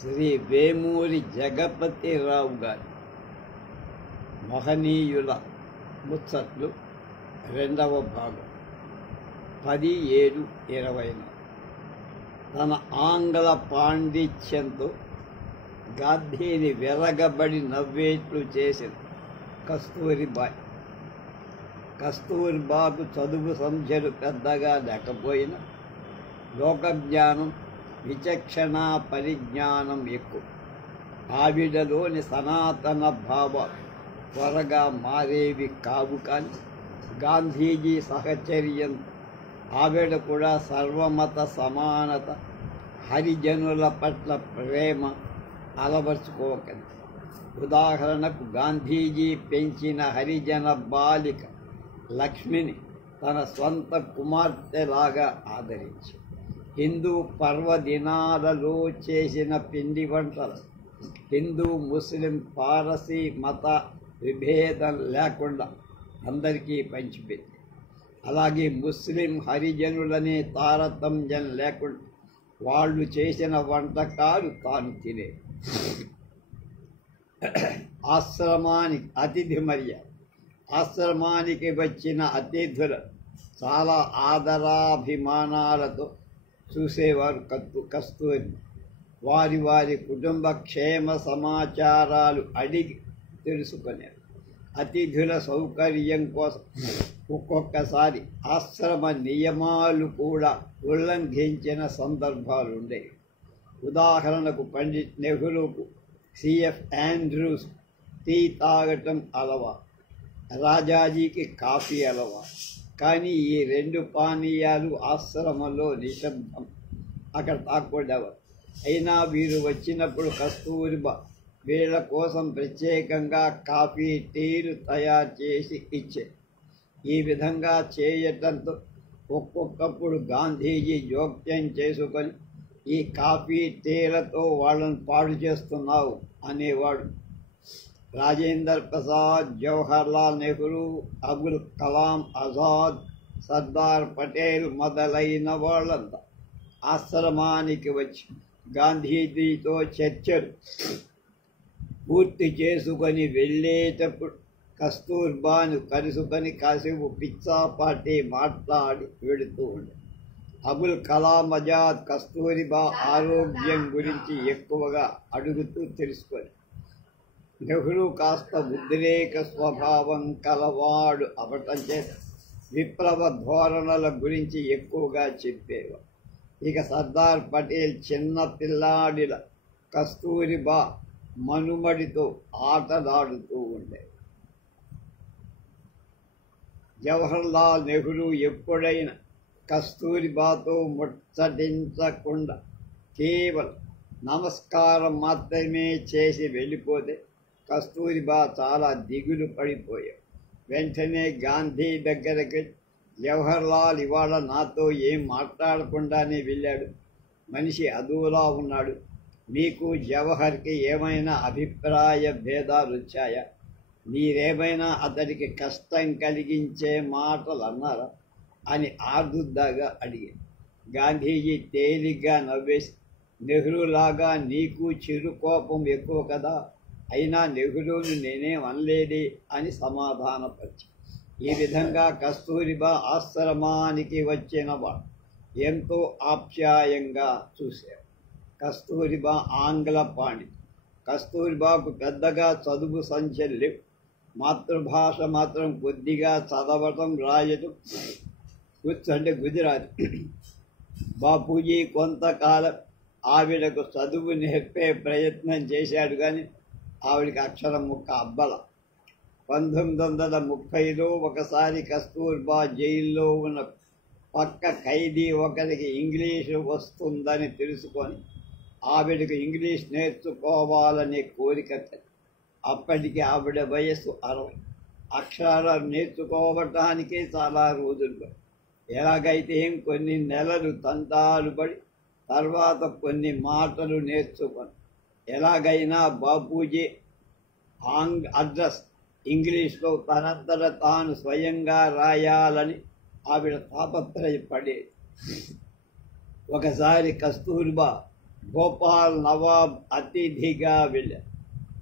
శ్రీ వేమూరి జగపతిరావు గారి మహనీయుల ముచ్చట్లు రెండవ భాగం 10/7/20. తన ఆంగ్ల పాండిత్యంతో గాంధీని వెరగబడి నవ్వేట్లు చేసిన కస్తూరిబాయ్. కస్తూరిబాకు చదువు సంఖ్యలు పెద్దగా లేకపోయినా లోకజ్ఞానం, విచక్షణ పరిజ్ఞానం ఎక్కువ. ఆవిడలోని సనాతన భావాలు త్వరగా మారేవి కావు. కానీ గాంధీజీ సహచర్యం ఆవిడ కూడా సర్వమత సమానత, హరిజనుల పట్ల ప్రేమ అలవర్చుకోకండి. ఉదాహరణకు గాంధీజీ పెంచిన హరిజన బాలిక లక్ష్మిని తన స్వంత కుమార్తెలాగా ఆదరించి హిందూ పర్వదినాలలో చేసిన పిండి వంటలు హిందూ, ముస్లిం, పారసీ మత విభేదం లేకుండా అందరికీ పంచిపెట్టి, అలాగే ముస్లిం హరిజనులనే తారతమ్యం లేకుండా వాళ్ళు చేసిన వంటకాలు తాను తినే. ఆశ్రమానికి అతిథి మర్యాద. ఆశ్రమానికి వచ్చిన అతిథులు చాలా ఆదరాభిమానాలతో చూసేవారు కస్తూరి. వారి వారి కుటుంబ క్షేమ సమాచారాలు అడిగి తెలుసుకునేవారు. అతిథుల సౌకర్యం కోసం ఒక్కొక్కసారి ఆశ్రమ నియమాలు కూడా ఉల్లంఘించిన సందర్భాలు ఉండేవి. ఉదాహరణకు పండిట్ నెహ్రూకు సిఎఫ్ ఆండ్రూస్ టీ తాగటం అలవాటు, రాజాజీకి కాఫీ అలవాటు. కానీ ఈ రెండు పానీయాలు ఆశ్రమంలో నిషిద్ధం. అక్కడ తాగకూడదు. అయినా వీరు వచ్చినప్పుడు కస్తూరిబా వీళ్ళ కోసం ప్రత్యేకంగా కాఫీ, టీలు తయారు చేసి ఇచ్చే. ఈ విధంగా చేయటంతో ఒక్కొక్కప్పుడు గాంధీజీ జోక్యం చేసుకొని, ఈ కాఫీ, టీలతో వాళ్ళని పాడు చేస్తున్నావు అనేవాడు. రాజేంద్ర ప్రసాద్, జవహర్లాల్ నెహ్రూ, అబుల్ కలాం ఆజాద్, సర్దార్ పటేల్ మొదలైన వాళ్ళంతా ఆశ్రమానికి వచ్చి గాంధీజీతో చర్చలు పూర్తి చేసుకొని వెళ్ళేటప్పుడు కస్తూర్బాను కలుసుకొని కాసేపు పిచ్చాపాటి మాట్లాడి వెళుతూ ఉండే. అబుల్ కలాం ఆజాద్ కస్తూరిబా ఆరోగ్యం గురించి ఎక్కువగా అడుగుతూ తెలుసుకొని, నెహ్రూ కాస్త ఉద్రేక స్వభావం కలవాడు అవటం చేత విప్లవ ధోరణుల గురించి ఎక్కువగా చెప్పేవారు. ఇక సర్దార్ పటేల్ చిన్న పిల్లాడిల కస్తూరిబా మనుమడితో ఆటలాడుతూ ఉండే. జవహర్లాల్ నెహ్రూ ఎప్పుడైనా కస్తూరిబాతో ముచ్చటించకుండా కేవలం నమస్కారం మాత్రమే చేసి వెళ్ళిపోతే కస్తూరిబా చాలా దిగులు పడిపోయాడు. వెంటనే గాంధీ దగ్గరికి, జవహర్లాల్ ఇవాళ నాతో ఏం మాట్లాడకుండానే వెళ్ళాడు, మనిషి అదువులా ఉన్నాడు, మీకు జవహర్కి ఏమైనా అభిప్రాయ భేదాలు వచ్చాయా, మీరేమైనా అతడికి కష్టం కలిగించే మాటలు అన్నారా అని ఆర్దుద్దాగా అడిగాడు. గాంధీజీ తేలిగ్గా నవ్వేసి, నెహ్రూలాగా నీకు చిరుకోపం ఎక్కువ కదా, అయినా నెహ్రూను నేనేం అనలేదే అని సమాధానపరిచాడు. ఈ విధంగా కస్తూరిబా ఆశ్రమానికి వచ్చిన వాడు ఎంతో ఆప్యాయంగా చూశారు. కస్తూరిబా ఆంగ్ల పాండిత్. కస్తూరిబాకు పెద్దగా చదువు సంఖ్యలు లేవు. మాతృభాష మాత్రం కొద్దిగా చదవటం, రాయటం కూర్చంటే గుజరాతీ. బాపూజీ కొంతకాలం ఆవిడకు చదువు నేర్పే ప్రయత్నం చేశాడు. కానీ ఆవిడకి అక్షరం ముక్క అబ్బల. 1930లో ఒకసారి కస్తూర్బా జైల్లో ఉన్న పక్క ఖైదీ ఒకరికి ఇంగ్లీషు వస్తుందని తెలుసుకొని ఆవిడకు ఇంగ్లీష్ నేర్చుకోవాలనే కోరిక. అప్పటికి ఆవిడ వయస్సు 60. అక్షరాలు నేర్చుకోవటానికే చాలా రోజులు. ఎలాగైతే కొన్ని నెలలు తంటాలు పడి తర్వాత కొన్ని మాటలు నేర్చుకొని ఎలాగైనా బాపూజీ అడ్రస్ ఇంగ్లీష్లో తనంతట తాను స్వయంగా రాయాలని ఆవిడ తాపత్రయపడేది. ఒకసారి కస్తూర్బా భోపాల్ నవాబ్ అతిథిగా వెళ్ళారు.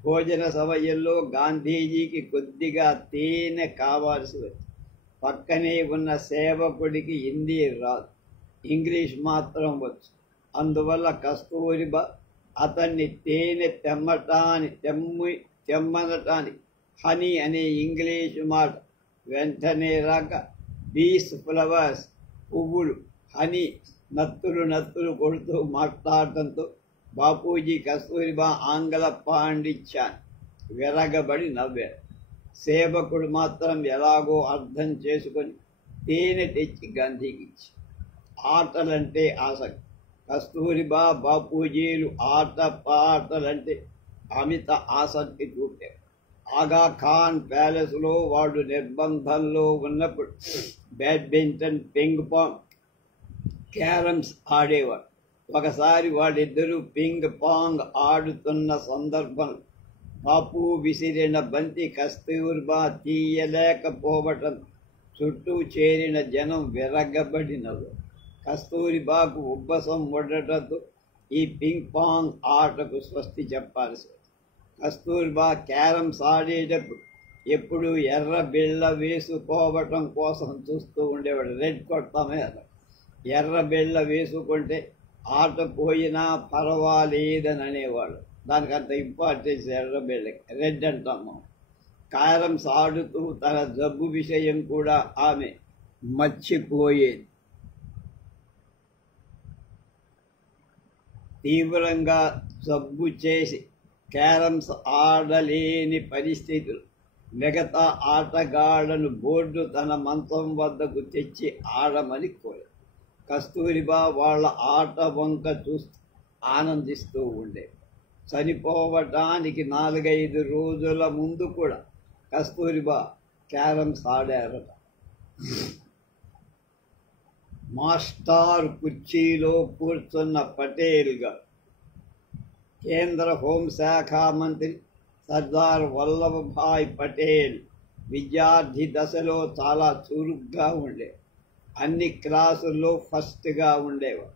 భోజన సమయంలో గాంధీజీకి కొద్దిగా తేనె కావాల్సి వచ్చింది. పక్కనే ఉన్న సేవకుడికి హిందీ రాదు, ఇంగ్లీష్ మాత్రం వచ్చు. అందువల్ల కస్తూరిబా అతన్ని తేనె తెమ్మనటానికి హనీ అనే ఇంగ్లీషు మాట వెంటనే రాక బీస్ ఫ్లవర్స్ పువ్వులు, హనీ నత్తులు కొడుతూ మాట్లాడటంతో బాపూజీ కస్తూరిబా ఆంగ్ల పాండిత్యాన్ని విరగబడి నవ్వారు. సేవకుడు మాత్రం ఎలాగో అర్థం చేసుకొని తేనె తెచ్చి గాంధీకి ఇచ్చి ఆటలంటే ఆసక్తి. కస్తూరిబా బాపూజీలు ఆట పాటలంటే అమిత ఆసక్తి చూపారు. ఆగా ఖాన్ ప్యాలెస్లో వాడు నిర్బంధంలో ఉన్నప్పుడు బ్యాడ్మింటన్, పింగ్ పాంగ్, క్యారమ్స్ ఆడేవాడు. ఒకసారి వాళ్ళిద్దరూ పింగ్ పాంగ్ ఆడుతున్న సందర్భంలో బాపు విసిరిన బంతి కస్తూరిబా తీయలేకపోవటం చుట్టూ చేరిన జనం విరగబడినరు. కస్తూరిబాకు ఉబ్బసం ఉండటంతో ఈ పింగ్ పాంగ్ ఆటకు స్వస్తి చెప్పాల్సి. కస్తూరిబా క్యారమ్స్ ఆడేటప్పుడు ఎప్పుడు ఎర్ర బిళ్ళ వేసుకోవటం కోసం చూస్తూ ఉండేవాడు. రెడ్ కొడతామే అలా ఎర్ర బిళ్ళ వేసుకుంటే ఆట పోయినా పర్వాలేదని అనేవాడు. దానికి అంత ఇంపార్టెన్స్ ఎర్ర బిళ్ళకి, రెడ్ అంటాము. క్యారమ్స్ ఆడుతూ తన జబ్బు విషయం కూడా ఆమె మర్చిపోయేది. తీవ్రంగా జబ్బు చేసి క్యారమ్స్ ఆడలేని పరిస్థితులు మిగతా ఆటగాళ్లను బోర్డు తన మంచం వద్దకు తెచ్చి ఆడమని కోరారు. కస్తూరిబా వాళ్ళ ఆట వంక చూస్తూ ఆనందిస్తూ ఉండే. చనిపోవటానికి 4-5 రోజుల ముందు కూడా కస్తూరిబా క్యారమ్స్ ఆడారట. మాస్టార్ కుర్చీలో కూర్చున్న పటేల్ గారు కేంద్ర హోంశాఖ మంత్రి సర్దార్ వల్లభభాయ్ పటేల్ విద్యార్థి దశలో చాలా చురుగ్గా ఉండే. అన్ని క్లాసుల్లో ఫస్ట్గా ఉండేవారు.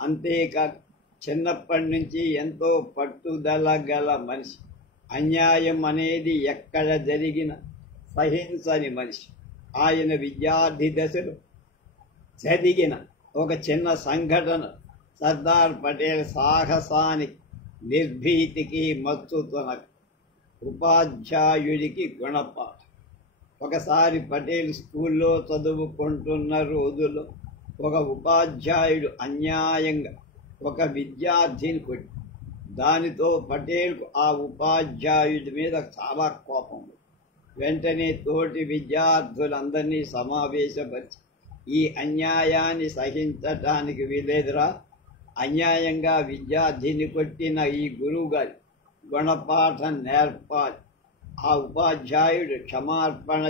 అంతేకాక చిన్నప్పటి నుంచి ఎంతో పట్టుదల గల మనిషి. అన్యాయం అనేది ఎక్కడ జరిగిన సహించని మనిషి. ఆయన విద్యార్థి దశలో జరిగిన ఒక చిన్న సంఘటన సర్దార్ పటేల్ సాహసానికి, నిర్భీతికి మచ్చుతున్న ఉపాధ్యాయుడికి గుణపాఠం. ఒకసారి పటేల్ స్కూల్లో చదువుకుంటున్న రోజుల్లో ఒక ఉపాధ్యాయుడు అన్యాయంగా ఒక విద్యార్థిని కొట్టి, దానితో పటేల్కు ఆ ఉపాధ్యాయుడి మీద చాలా కోపం. వెంటనే తోటి విద్యార్థులందరినీ సమావేశపరిచి, ఈ అన్యాయాన్ని సహించటానికి వీలేదురా, అన్యాయంగా విద్యార్థిని కొట్టిన ఈ గురువుగారి గుణపాఠం నేర్పాలి. ఆ ఉపాధ్యాయుడు క్షమార్పణ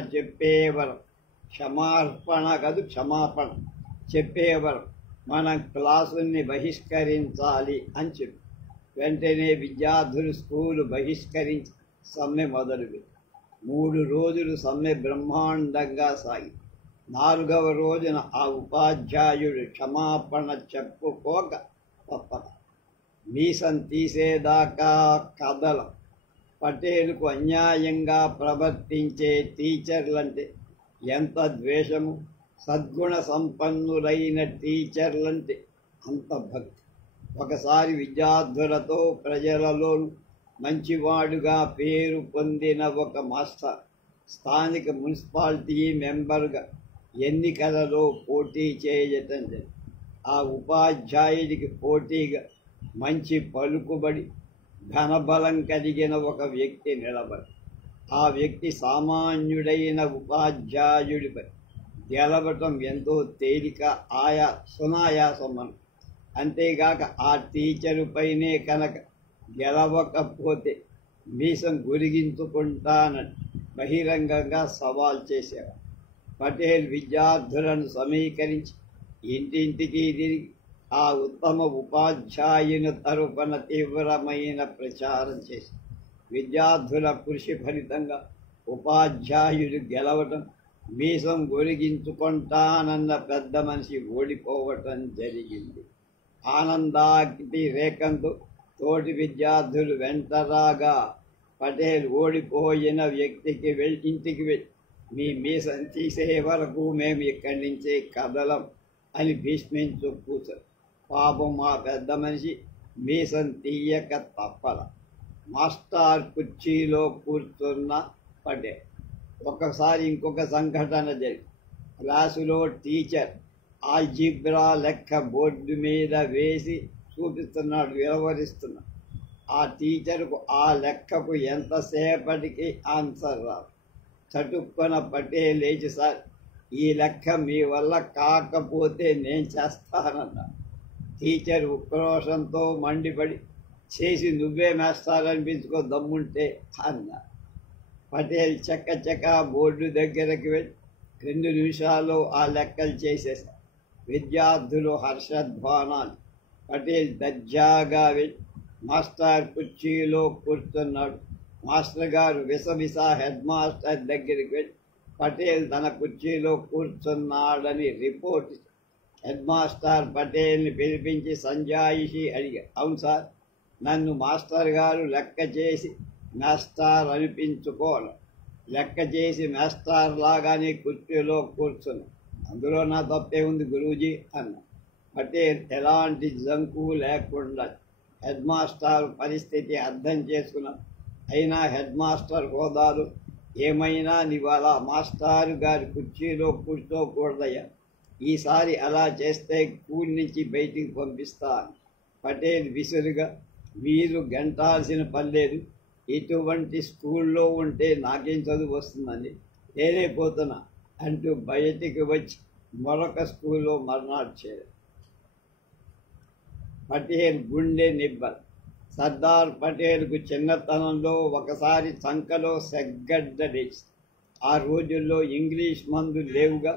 చెప్పేవరం మనం క్లాసుని బహిష్కరించాలి అని చెప్పి వెంటనే విద్యార్థులు స్కూలు బహిష్కరించి సమ్మె మొదలుపెట్టారు. 3 రోజులు సమ్మె బ్రహ్మాండంగా సాగి 4వ రోజున ఆ ఉపాధ్యాయుడు క్షమాపణ చెప్పుకోక తప్పక మీసం తీసేదాకా కదలం. పటేల్కు అన్యాయంగా ప్రవర్తించే టీచర్లంటే ఎంత ద్వేషము, సద్గుణ సంపన్నులైన టీచర్లంటే అంత భక్తి. ఒకసారి విద్యార్థులతో ప్రజలలో మంచివాడుగా పేరు పొందిన ఒక మాస్టర్ స్థానిక మున్సిపాలిటీ మెంబర్గా ఎన్నికలలో పోటీ చేయటం జరిగింది. ఆ ఉపాధ్యాయుడికి పోటీగా మంచి పలుకుబడి, ధనబలం కలిగిన ఒక వ్యక్తి నిలబడి, ఆ వ్యక్తి సామాన్యుడైన ఉపాధ్యాయుడిపై గెలవటం ఎంతో తేలిక, సునాయాసమను. అంతేగాక ఆ టీచరుపైనే కనుక గెలవకపోతే మీసం గురిగించుకుంటానని బహిరంగంగా సవాల్ చేసేవారు. పటేల్ విద్యార్థులను సమీకరించి ఇంటింటికి తిరిగి ఆ ఉత్తమ ఉపాధ్యాయుని తరపున తీవ్రమైన ప్రచారం చేసి విద్యార్థుల కృషి ఫలితంగా ఉపాధ్యాయుడు గెలవటం, మీసం గొరిగించుకుంటానన్న పెద్ద మనిషి ఓడిపోవటం జరిగింది. ఆనందాకి రేఖంతో తోటి విద్యార్థులు వెంటరాగా పటేల్ ఓడిపోయిన వ్యక్తికి ఇంటికి వెళ్ళి మీ మీసం తీసే వరకు మేము ఇక్కడి నుంచే కదలం అని భీష్మించు కూర్చొని పాపం మా పెద్ద మనిషి మీసం తీయక తప్పల. మాస్టర్ కుర్చీలో కూర్చున్న పటేల్. ఒకసారి ఇంకొక సంఘటన జరిగింది. క్లాసులో టీచర్ ఆల్జీబ్రా లెక్క బోర్డు మీద వేసి చూపిస్తున్నాడు, వివరిస్తున్నాడు. ఆ టీచర్కు ఆ లెక్కకు ఎంతసేపటికి ఆన్సర్ రాదు. చటుక్కున పటేల్ లేచి, సార్ ఈ లెక్క మీ వల్ల కాకపోతే నేను చేస్తానన్నాడు. టీచర్ ఉక్రోషంతో మండిపడి, చేసి నువ్వే మేస్తారనిపించుకో దమ్ముంటే అన్నాడు. పటేల్ చక్క బోర్డు దగ్గరికి వెళ్ళి 2 నిమిషాల్లో ఆ లెక్కలు చేసేశారు. విద్యార్థులు హర్షధ్వానాలు. పటేల్ దర్జాగా వెళ్ళి మాస్టర్ కుర్చీలో కూర్చున్నాడు. మాస్టర్ గారు విసవిస హెడ్ మాస్టర్ దగ్గరికి వెళ్ళి పటేల్ తన కుర్చీలో కూర్చున్నాడని రిపోర్ట్. హెడ్ మాస్టర్ పటేల్ని పిలిపించి సంజాయిషి అడిగారు, అవును సార్, నన్ను మాస్టర్ గారు లెక్క చేసి మాస్టర్ అనిపించుకోవాలి. లెక్క చేసి మాస్టర్ లాగానే కుర్చీలో కూర్చున్నా, అందులో నా తప్పే ఉంది గురూజీ అన్న. పటేల్ ఎలాంటి జంకు లేకుండా హెడ్ మాస్టర్ పరిస్థితి అర్థం చేసుకున్నాను. అయినా హెడ్ మాస్టర్ హోదాలు ఏమైనా నీవాళ మాస్టారు గారి కుర్చీలో కూర్చోకూడదయ్యా, ఈసారి అలా చేస్తే స్కూల్ నుంచి బయటికి పంపిస్తాను. పటేల్ విసురుగా, మీరు గంటాల్సిన పని లేదు, ఇటువంటి స్కూల్లో ఉంటే నాకేం చదువు వస్తుందని నేనేపోతున్నా అంటూ బయటికి వచ్చి మరొక స్కూల్లో మర్నాడు చేరారు. పటేల్ గుండె నిబ్బర్. సర్దార్ పటేల్కు చిన్నతనంలో ఒకసారి చంకలో సెగ్గడ్డలేసి. ఆ రోజుల్లో ఇంగ్లీష్ మందులు లేవుగా.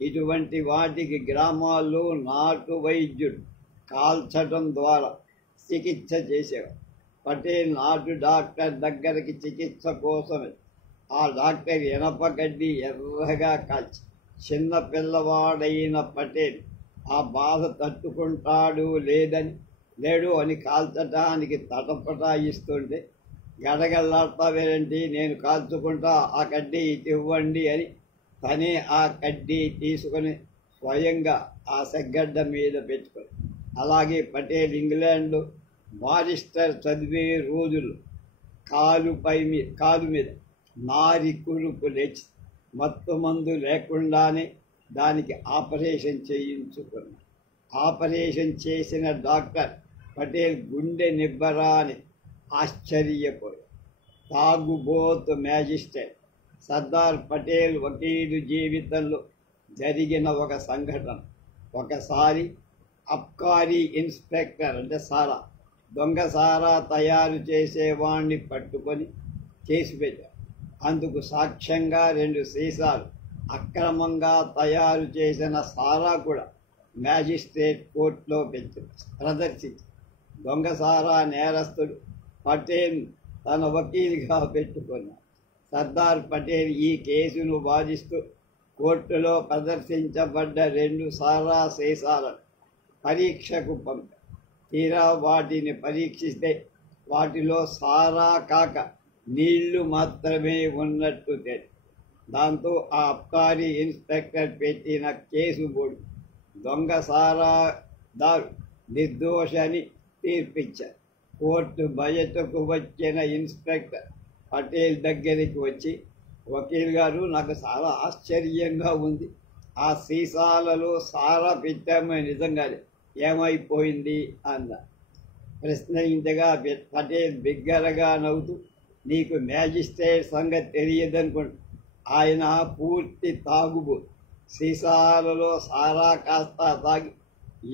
ఇటువంటి వాటికి గ్రామాల్లో నాటు వైద్యుడు కాల్చడం ద్వారా చికిత్స చేసేవారు. పటేల్ నాటు డాక్టర్ దగ్గరికి చికిత్స కోసమే. ఆ డాక్టర్ ఎనపగడ్డి ఎర్రగా కాల్చి, చిన్న పిల్లవాడైన పటేల్ ఆ బాధ తట్టుకుంటాడు లేడు అని కాల్చడానికి తటపటాయిస్తుంటే, గడగల్లాడతావేంటి, నేను కాల్చుకుంటా, ఆ కడ్డీ ఇవ్వండి అని తనే ఆ కడ్డీ తీసుకొని స్వయంగా ఆ సెగ్గడ్డ మీద పెట్టుకొని. అలాగే పటేల్ ఇంగ్లాండ్లో బారిస్టర్ చదివే రోజులు కాలు మీద నారి కురుపు లేచి మత్తు మందు లేకుండానే దానికి ఆపరేషన్ చేయించుకున్నాడు. ఆపరేషన్ చేసిన డాక్టర్ పటేల్ గుండె నిబ్బరా అని ఆశ్చర్యపోయాడు. తాగుబోతు మ్యాజిస్ట్రేట్ సర్దార్ పటేల్ వకీలు జీవితంలో జరిగిన ఒక సంఘటన. ఒకసారి అబ్కారీ ఇన్స్పెక్టర్ అంటే సారా, దొంగ సారా తయారు చేసేవాణ్ణి పట్టుకొని కేసు పెట్టారు. అందుకు సాక్ష్యంగా 2 సీసాలు అక్రమంగా తయారు చేసిన సారా కూడా మ్యాజిస్ట్రేట్ కోర్టులో ప్రదర్శించి దొంగ సారా నేరస్తుడు పటేల్ తన వకీలుగా పెట్టుకున్నాడు. సర్దార్ పటేల్ ఈ కేసును వాదిస్తూ కోర్టులో ప్రదర్శించబడ్డ 2 సారా సీసాలను పరీక్షకు పంపారు. తీరా వాటిని పరీక్షిస్తే వాటిలో సారా కాక నీళ్లు మాత్రమే ఉన్నట్టు తెలియదు. దాంతో ఆ అబ్కారీ ఇన్స్పెక్టర్ పెట్టిన కేసు బోర్డు దొంగ సారాదారు నిర్దోషని తీర్పిచ్చారు. కోర్టు బయటకు వచ్చిన ఇన్స్పెక్టర్ పటేల్ దగ్గరికి వచ్చి, వకీల్ గారు, నాకు చాలా ఆశ్చర్యంగా ఉంది, ఆ సీసాలలో సారా పెట్టామని నిజంగానే ఏమైపోయింది అన్న. ప్రశ్నించగా పటేల్ బిగ్గరగా నవ్వుతూ, నీకు మ్యాజిస్ట్రేట్ సంగతి తెలియదనుకోండి, ఆయన పూర్తి తాగుబో, సీసాలలో సారా కాస్త తాగి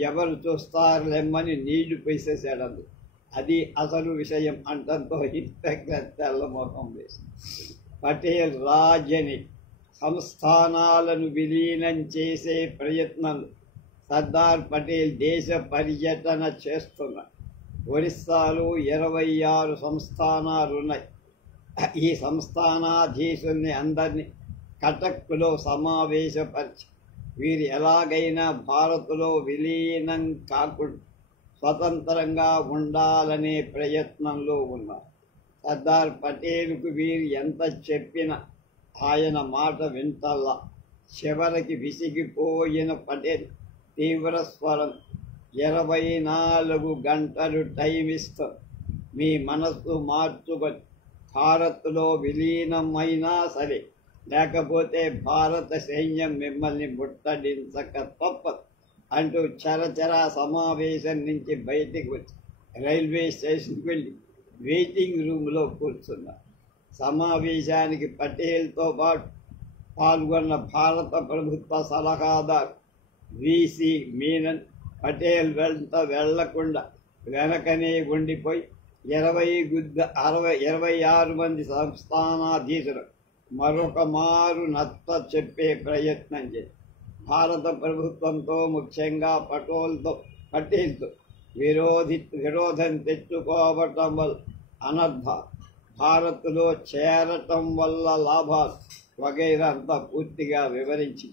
ఎవరు చూస్తారులేమ్మని నీళ్లు పోసేసాడు. అది అసలు విషయం అంటంతో ఇన్స్పెక్టర్ తెల్లమోహం వేసి, పటేల్ రాజని సంస్థానాలను విలీనం చేసే ప్రయత్నంలో సర్దార్ పటేల్ దేశ పర్యటన చేస్తున్నారు. ఒరిస్సాలో 26 సంస్థానాలున్నాయి. ఈ సంస్థానాధీశుల్ని అందరినీ కటక్లో సమావేశపరిచి వీరు ఎలాగైనా భారత్లో విలీనం కాకుండా స్వతంత్రంగా ఉండాలనే ప్రయత్నంలో ఉన్నారు. సర్దార్ పటేల్కు వీరు ఎంత చెప్పినా ఆయన మాట వింటల్లా. చివరికి విసిగిపోయిన పటేల్ తీవ్ర స్వరం, 24 గంటలు టైం ఇస్తాం, మీ మనస్సు మార్చుకొని భారత్లో విలీనమైనా సరే, లేకపోతే భారత సైన్యం మిమ్మల్ని ముట్టడించక తప్పదు అంటూ చరచరా సమావేశం నుంచి బయటికి వచ్చి రైల్వే స్టేషన్కి వెళ్ళి వెయిటింగ్ రూమ్లో కూర్చున్నారు. సమావేశానికి పటేల్తో పాటు పాల్గొన్న భారత ప్రభుత్వ సలహాదారు విసి మీనన్ పటేల్ వెంట వెళ్లకుండా వెనకనే ఉండిపోయి 26 మంది సంస్థానాధీశులు మరొక మారు నచ్చ చెప్పే ప్రయత్నం చేసి భారత ప్రభుత్వంతో, ముఖ్యంగా పటేల్తో విరోధం తెచ్చుకోవటం వల్ల అనర్థాలు, భారత్లో చేరటం వల్ల లాభాలు వగైరా అంతా పూర్తిగా వివరించి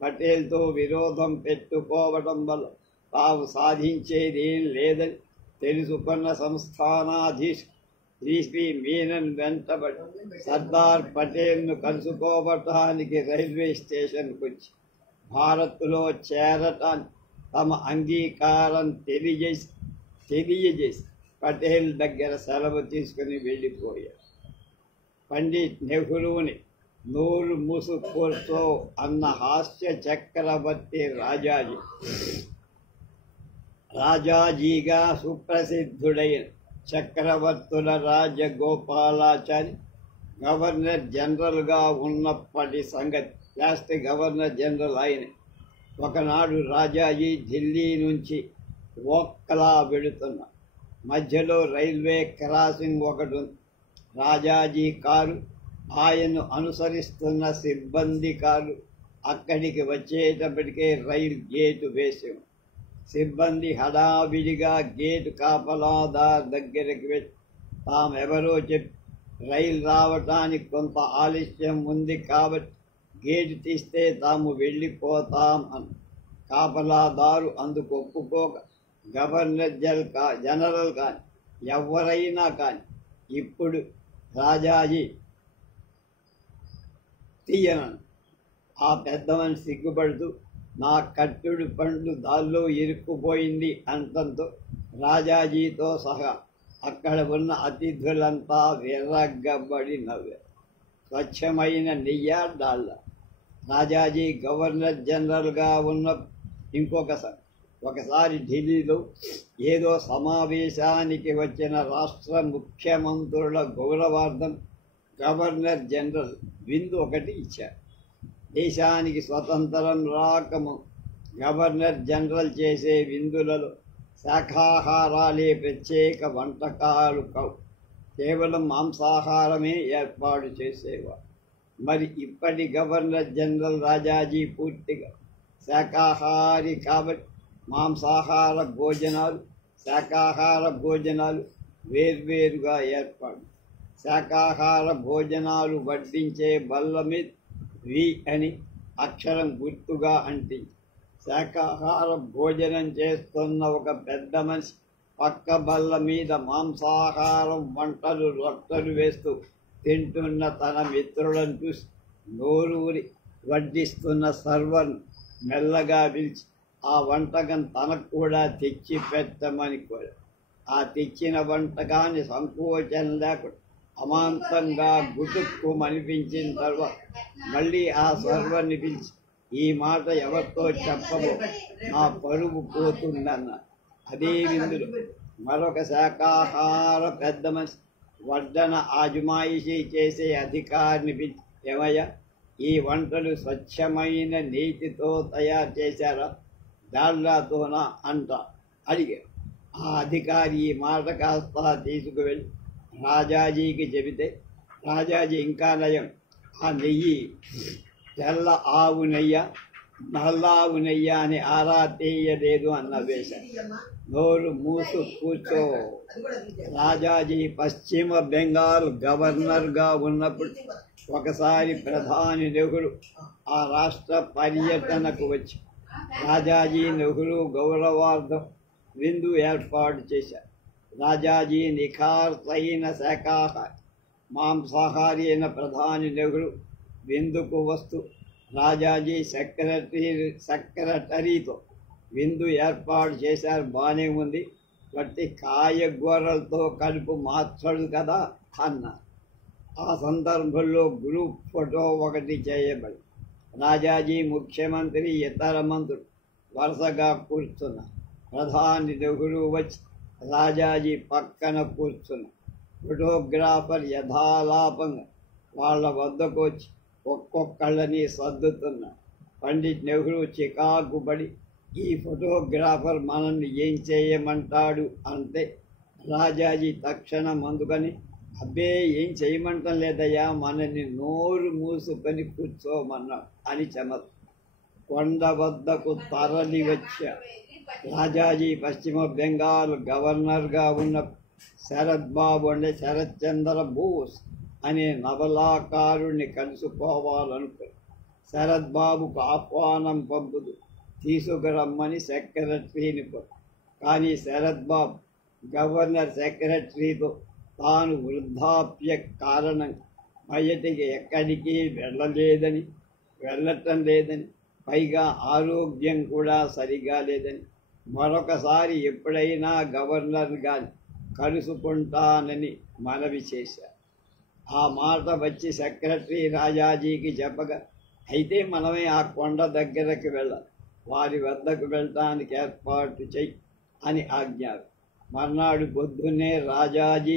పటేల్తో విరోధం పెట్టుకోవటం వల్ల తాము సాధించేది ఏం లేదని తెలుసుకున్న సంస్థానాధీశులు విసి మీనన్ వెంటబడి సర్దార్ పటేల్ను కలుసుకోవటానికి రైల్వే స్టేషన్కు వచ్చి భారత్లో చేరటానికి తమ అంగీకారం తెలియజేసి పటేల్ దగ్గర సెలవు తీసుకుని వెళ్ళిపోయారు. పండిట్ నెహ్రూని నోరు మూసు కూర్చో అన్న హాస్య చక్రవర్తి రాజాజీగా సుప్రసిద్ధుడైన చక్రవర్తుల రాజగోపాలాచారి గవర్నర్ జనరల్గా ఉన్నప్పటి సంగతి లాస్ట్ గవర్నర్ జనరల్ ఆయన. ఒకనాడు రాజాజీ ఢిల్లీ నుంచి ఓక్కలా వెళుతున్న మధ్యలో రైల్వే క్రాసింగ్ ఒకటి ఉంది. రాజాజీ కారు, ఆయన్ను అనుసరిస్తున్న సిబ్బంది కారు అక్కడికి వచ్చేటప్పటికే రైలు గేటు వేసాం. సిబ్బంది హడావిడిగా గేటు కాపలాదార్ దగ్గరికి వెళ్ళి తామెవరో చెప్పి రైలు రావటానికి కొంత ఆలస్యం ఉంది కాబట్టి గేటు తీస్తే తాము వెళ్ళిపోతాం అని. కాపలాదారు అందుకు ఒప్పుకోక గవర్నర్ జనరల్ కానీ ఎవరైనా కానీ ఇప్పుడు రాజాజీ తీయనను. ఆ పెద్దమని సిగ్గుపడుతూ నా కట్టుడు పండ్లు దాల్లో ఇరుక్కుపోయింది అంటంతో రాజాజీతో సహా అక్కడ ఉన్న అతిథులంతా విర్రగబ్బడి నవ్వారు. స్వచ్ఛమైన నెయ్యి డాల్డా. రాజాజీ గవర్నర్ జనరల్గా ఉన్న ఒకసారి ఢిల్లీలో ఏదో సమావేశానికి వచ్చిన రాష్ట్ర ముఖ్యమంత్రుల గౌరవార్థం గవర్నర్ జనరల్ విందు ఒకటి ఇచ్చారు. దేశానికి స్వతంత్రం రాకము గవర్నర్ జనరల్ చేసే విందులలో శాఖాహారాలే ప్రత్యేక వంటకాలు కావు, కేవలం మాంసాహారమే ఏర్పాటు చేసేవారు. మరి ఇప్పటి గవర్నర్ జనరల్ రాజాజీ పూర్తిగా శాఖాహారి కాబట్టి మాంసాహార భోజనాలు, శాఖాహార భోజనాలు వేర్వేరుగా ఏర్పాటు. శాఖాహార భోజనాలు వడ్డించే బల్ల మీద వి అని అక్షరం గుర్తుగా అంటించి శాఖాహార భోజనం చేస్తున్న ఒక పెద్ద మనిషి పక్క బల్ల మీద మాంసాహారం వంటలు రొట్టెలు వేస్తూ తింటున్న తన మిత్రులను చూసి నోరూరి వడ్డిస్తున్న సర్వర్ను మెల్లగా పిలిచి ఆ వంటకం తనకు కూడా తెచ్చి పెట్టమని కోరారు. ఆ తెచ్చిన వంటకాన్ని సంకోచం లేకుండా అమాంతంగా గుటుక్కుమనిపించిన తర్వాత మళ్ళీ ఆ సర్వర్ని పిలిచి ఈ మాట ఎవరితో చెప్పబో, నా పరువు పోతుందన్న. అదే విందులో మరొక శాఖాహార పెద్ద మనిషి వడ్డన ఆజమాయిషీ చేసే అధికారిని పిలిచి, ఏమయ్యా ఈ వంటలు స్వచ్ఛమైన నీతితో తయారు చేశారా, డాల్డాతోనా అంట అడిగారు. ఆ అధికారి ఈ మాట కాస్త తీసుకువెళ్ళి రాజాజీకి చెబితే రాజాజీ ఇంకా నయం, ఆ నెయ్యి తెల్ల ఆవు నెయ్య నల్ల ఆవు నెయ్య అని ఆరా తీయలేదు అన్న వేశం. నోరు మూసు కూర్చో. రాజాజీ పశ్చిమ బెంగాల్ గవర్నర్గా ఉన్నప్పుడు ఒకసారి ప్రధాని నెహ్రూ ఆ రాష్ట్ర పర్యటనకు వచ్చి రాజాజీ నెహ్రూ గౌరవార్థం విందు ఏర్పాటు చేశారు. రాజాజీ నిఖార్సైన శాఖాహారి మాంసాహారి అయిన ప్రధాని నెహ్రూ విందుకు వస్తూ రాజాజీ సెక్రటరీతో విందు ఏర్పాటు చేశారు. బాగానే ఉంది, బట్టి కాయగూరలతో కడుపు మార్చడు కదా అన్నారు. ఆ సందర్భంలో గ్రూప్ ఫోటో ఒకటి చేయబడి రాజాజీ, ముఖ్యమంత్రి, ఇతర మంత్రులు వరుసగా కూర్చున్నారు. ప్రధాని నెహ్రూ వచ్చి రాజాజీ పక్కన కూర్చున్నారు. ఫోటోగ్రాఫర్ యథాలాపంగా వాళ్ళ వద్దకు వచ్చి ఒక్కొక్కళ్ళని సర్దుతున్నారు. పండిట్ నెహ్రూ చికాకు పడి ఈ ఫోటోగ్రాఫర్ మనల్ని ఏం చేయమంటాడు అంటే రాజాజీ తక్షణం అందుకని, అబ్బే ఏం చేయమంటం లేదయ్యా, మనల్ని నోరు మూసుకొని కూర్చోమన్నాడు అని కొండ వద్దకు తరలి వచ్చారు. రాజాజీ పశ్చిమ బెంగాల్ గవర్నర్గా ఉన్న శరత్ బాబు అంటే శరత్ చంద్ర బోస్ అనే నవలాకారుణ్ణి కలుసుకోవాలనుకుని శరత్ బాబుకు ఆహ్వానం పంపుతూ తీసుకురమ్మని సెక్రటరీని కానీ శరత్ బాబు గవర్నర్ సెక్రటరీతో తాను వృద్ధాప్య కారణంగా బయటికి ఎక్కడికి వెళ్ళటం లేదని, పైగా ఆరోగ్యం కూడా సరిగా లేదని, మరొకసారి ఎప్పుడైనా గవర్నర్ గారిని కలుసుకుంటానని మనవి చేశారు. ఆ మాట వచ్చి సెక్రటరీ రాజాజీకి చెప్పగా, అయితే మనమే ఆ కొండ దగ్గరకు వెళ్ళాలి, వారి వద్దకు వెళ్ళటానికి ఏర్పాటు చెయ్యి అని ఆజ్ఞారు. మర్నాడు పొద్దున్నే రాజాజీ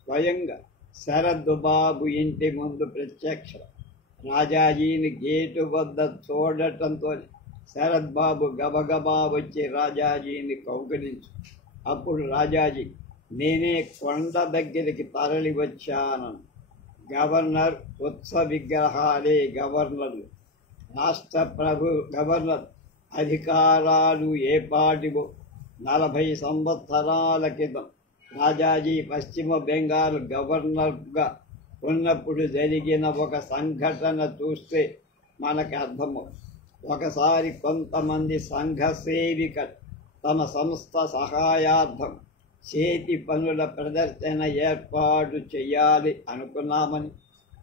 స్వయంగా శరద్ బాబు ఇంటి ముందు ప్రత్యక్షం. రాజాజీని గేటు వద్ద చూడటంతో శరద్ బాబు గబగబా వచ్చి రాజాజీని కౌగిలించు. అప్పుడు రాజాజీ, నేనే కొండ దగ్గరికి తరలి వచ్చాను. గవర్నర్ ఉత్సవ విగ్రహాలే గవర్నర్లు, రాష్ట్ర గవర్నర్ అధికారాలు ఏపాటివో 40 సంవత్సరాల క్రితం రాజాజీ పశ్చిమ బెంగాల్ గవర్నర్గా ఉన్నప్పుడు జరిగిన ఒక సంఘటన చూస్తే మనకు అర్థమవుతుంది. ఒకసారి కొంతమంది సంఘ సేవికలు తమ సంస్థ సహాయార్థం చేతి పనుల ప్రదర్శన ఏర్పాటు చేయాలి అనుకున్నామని,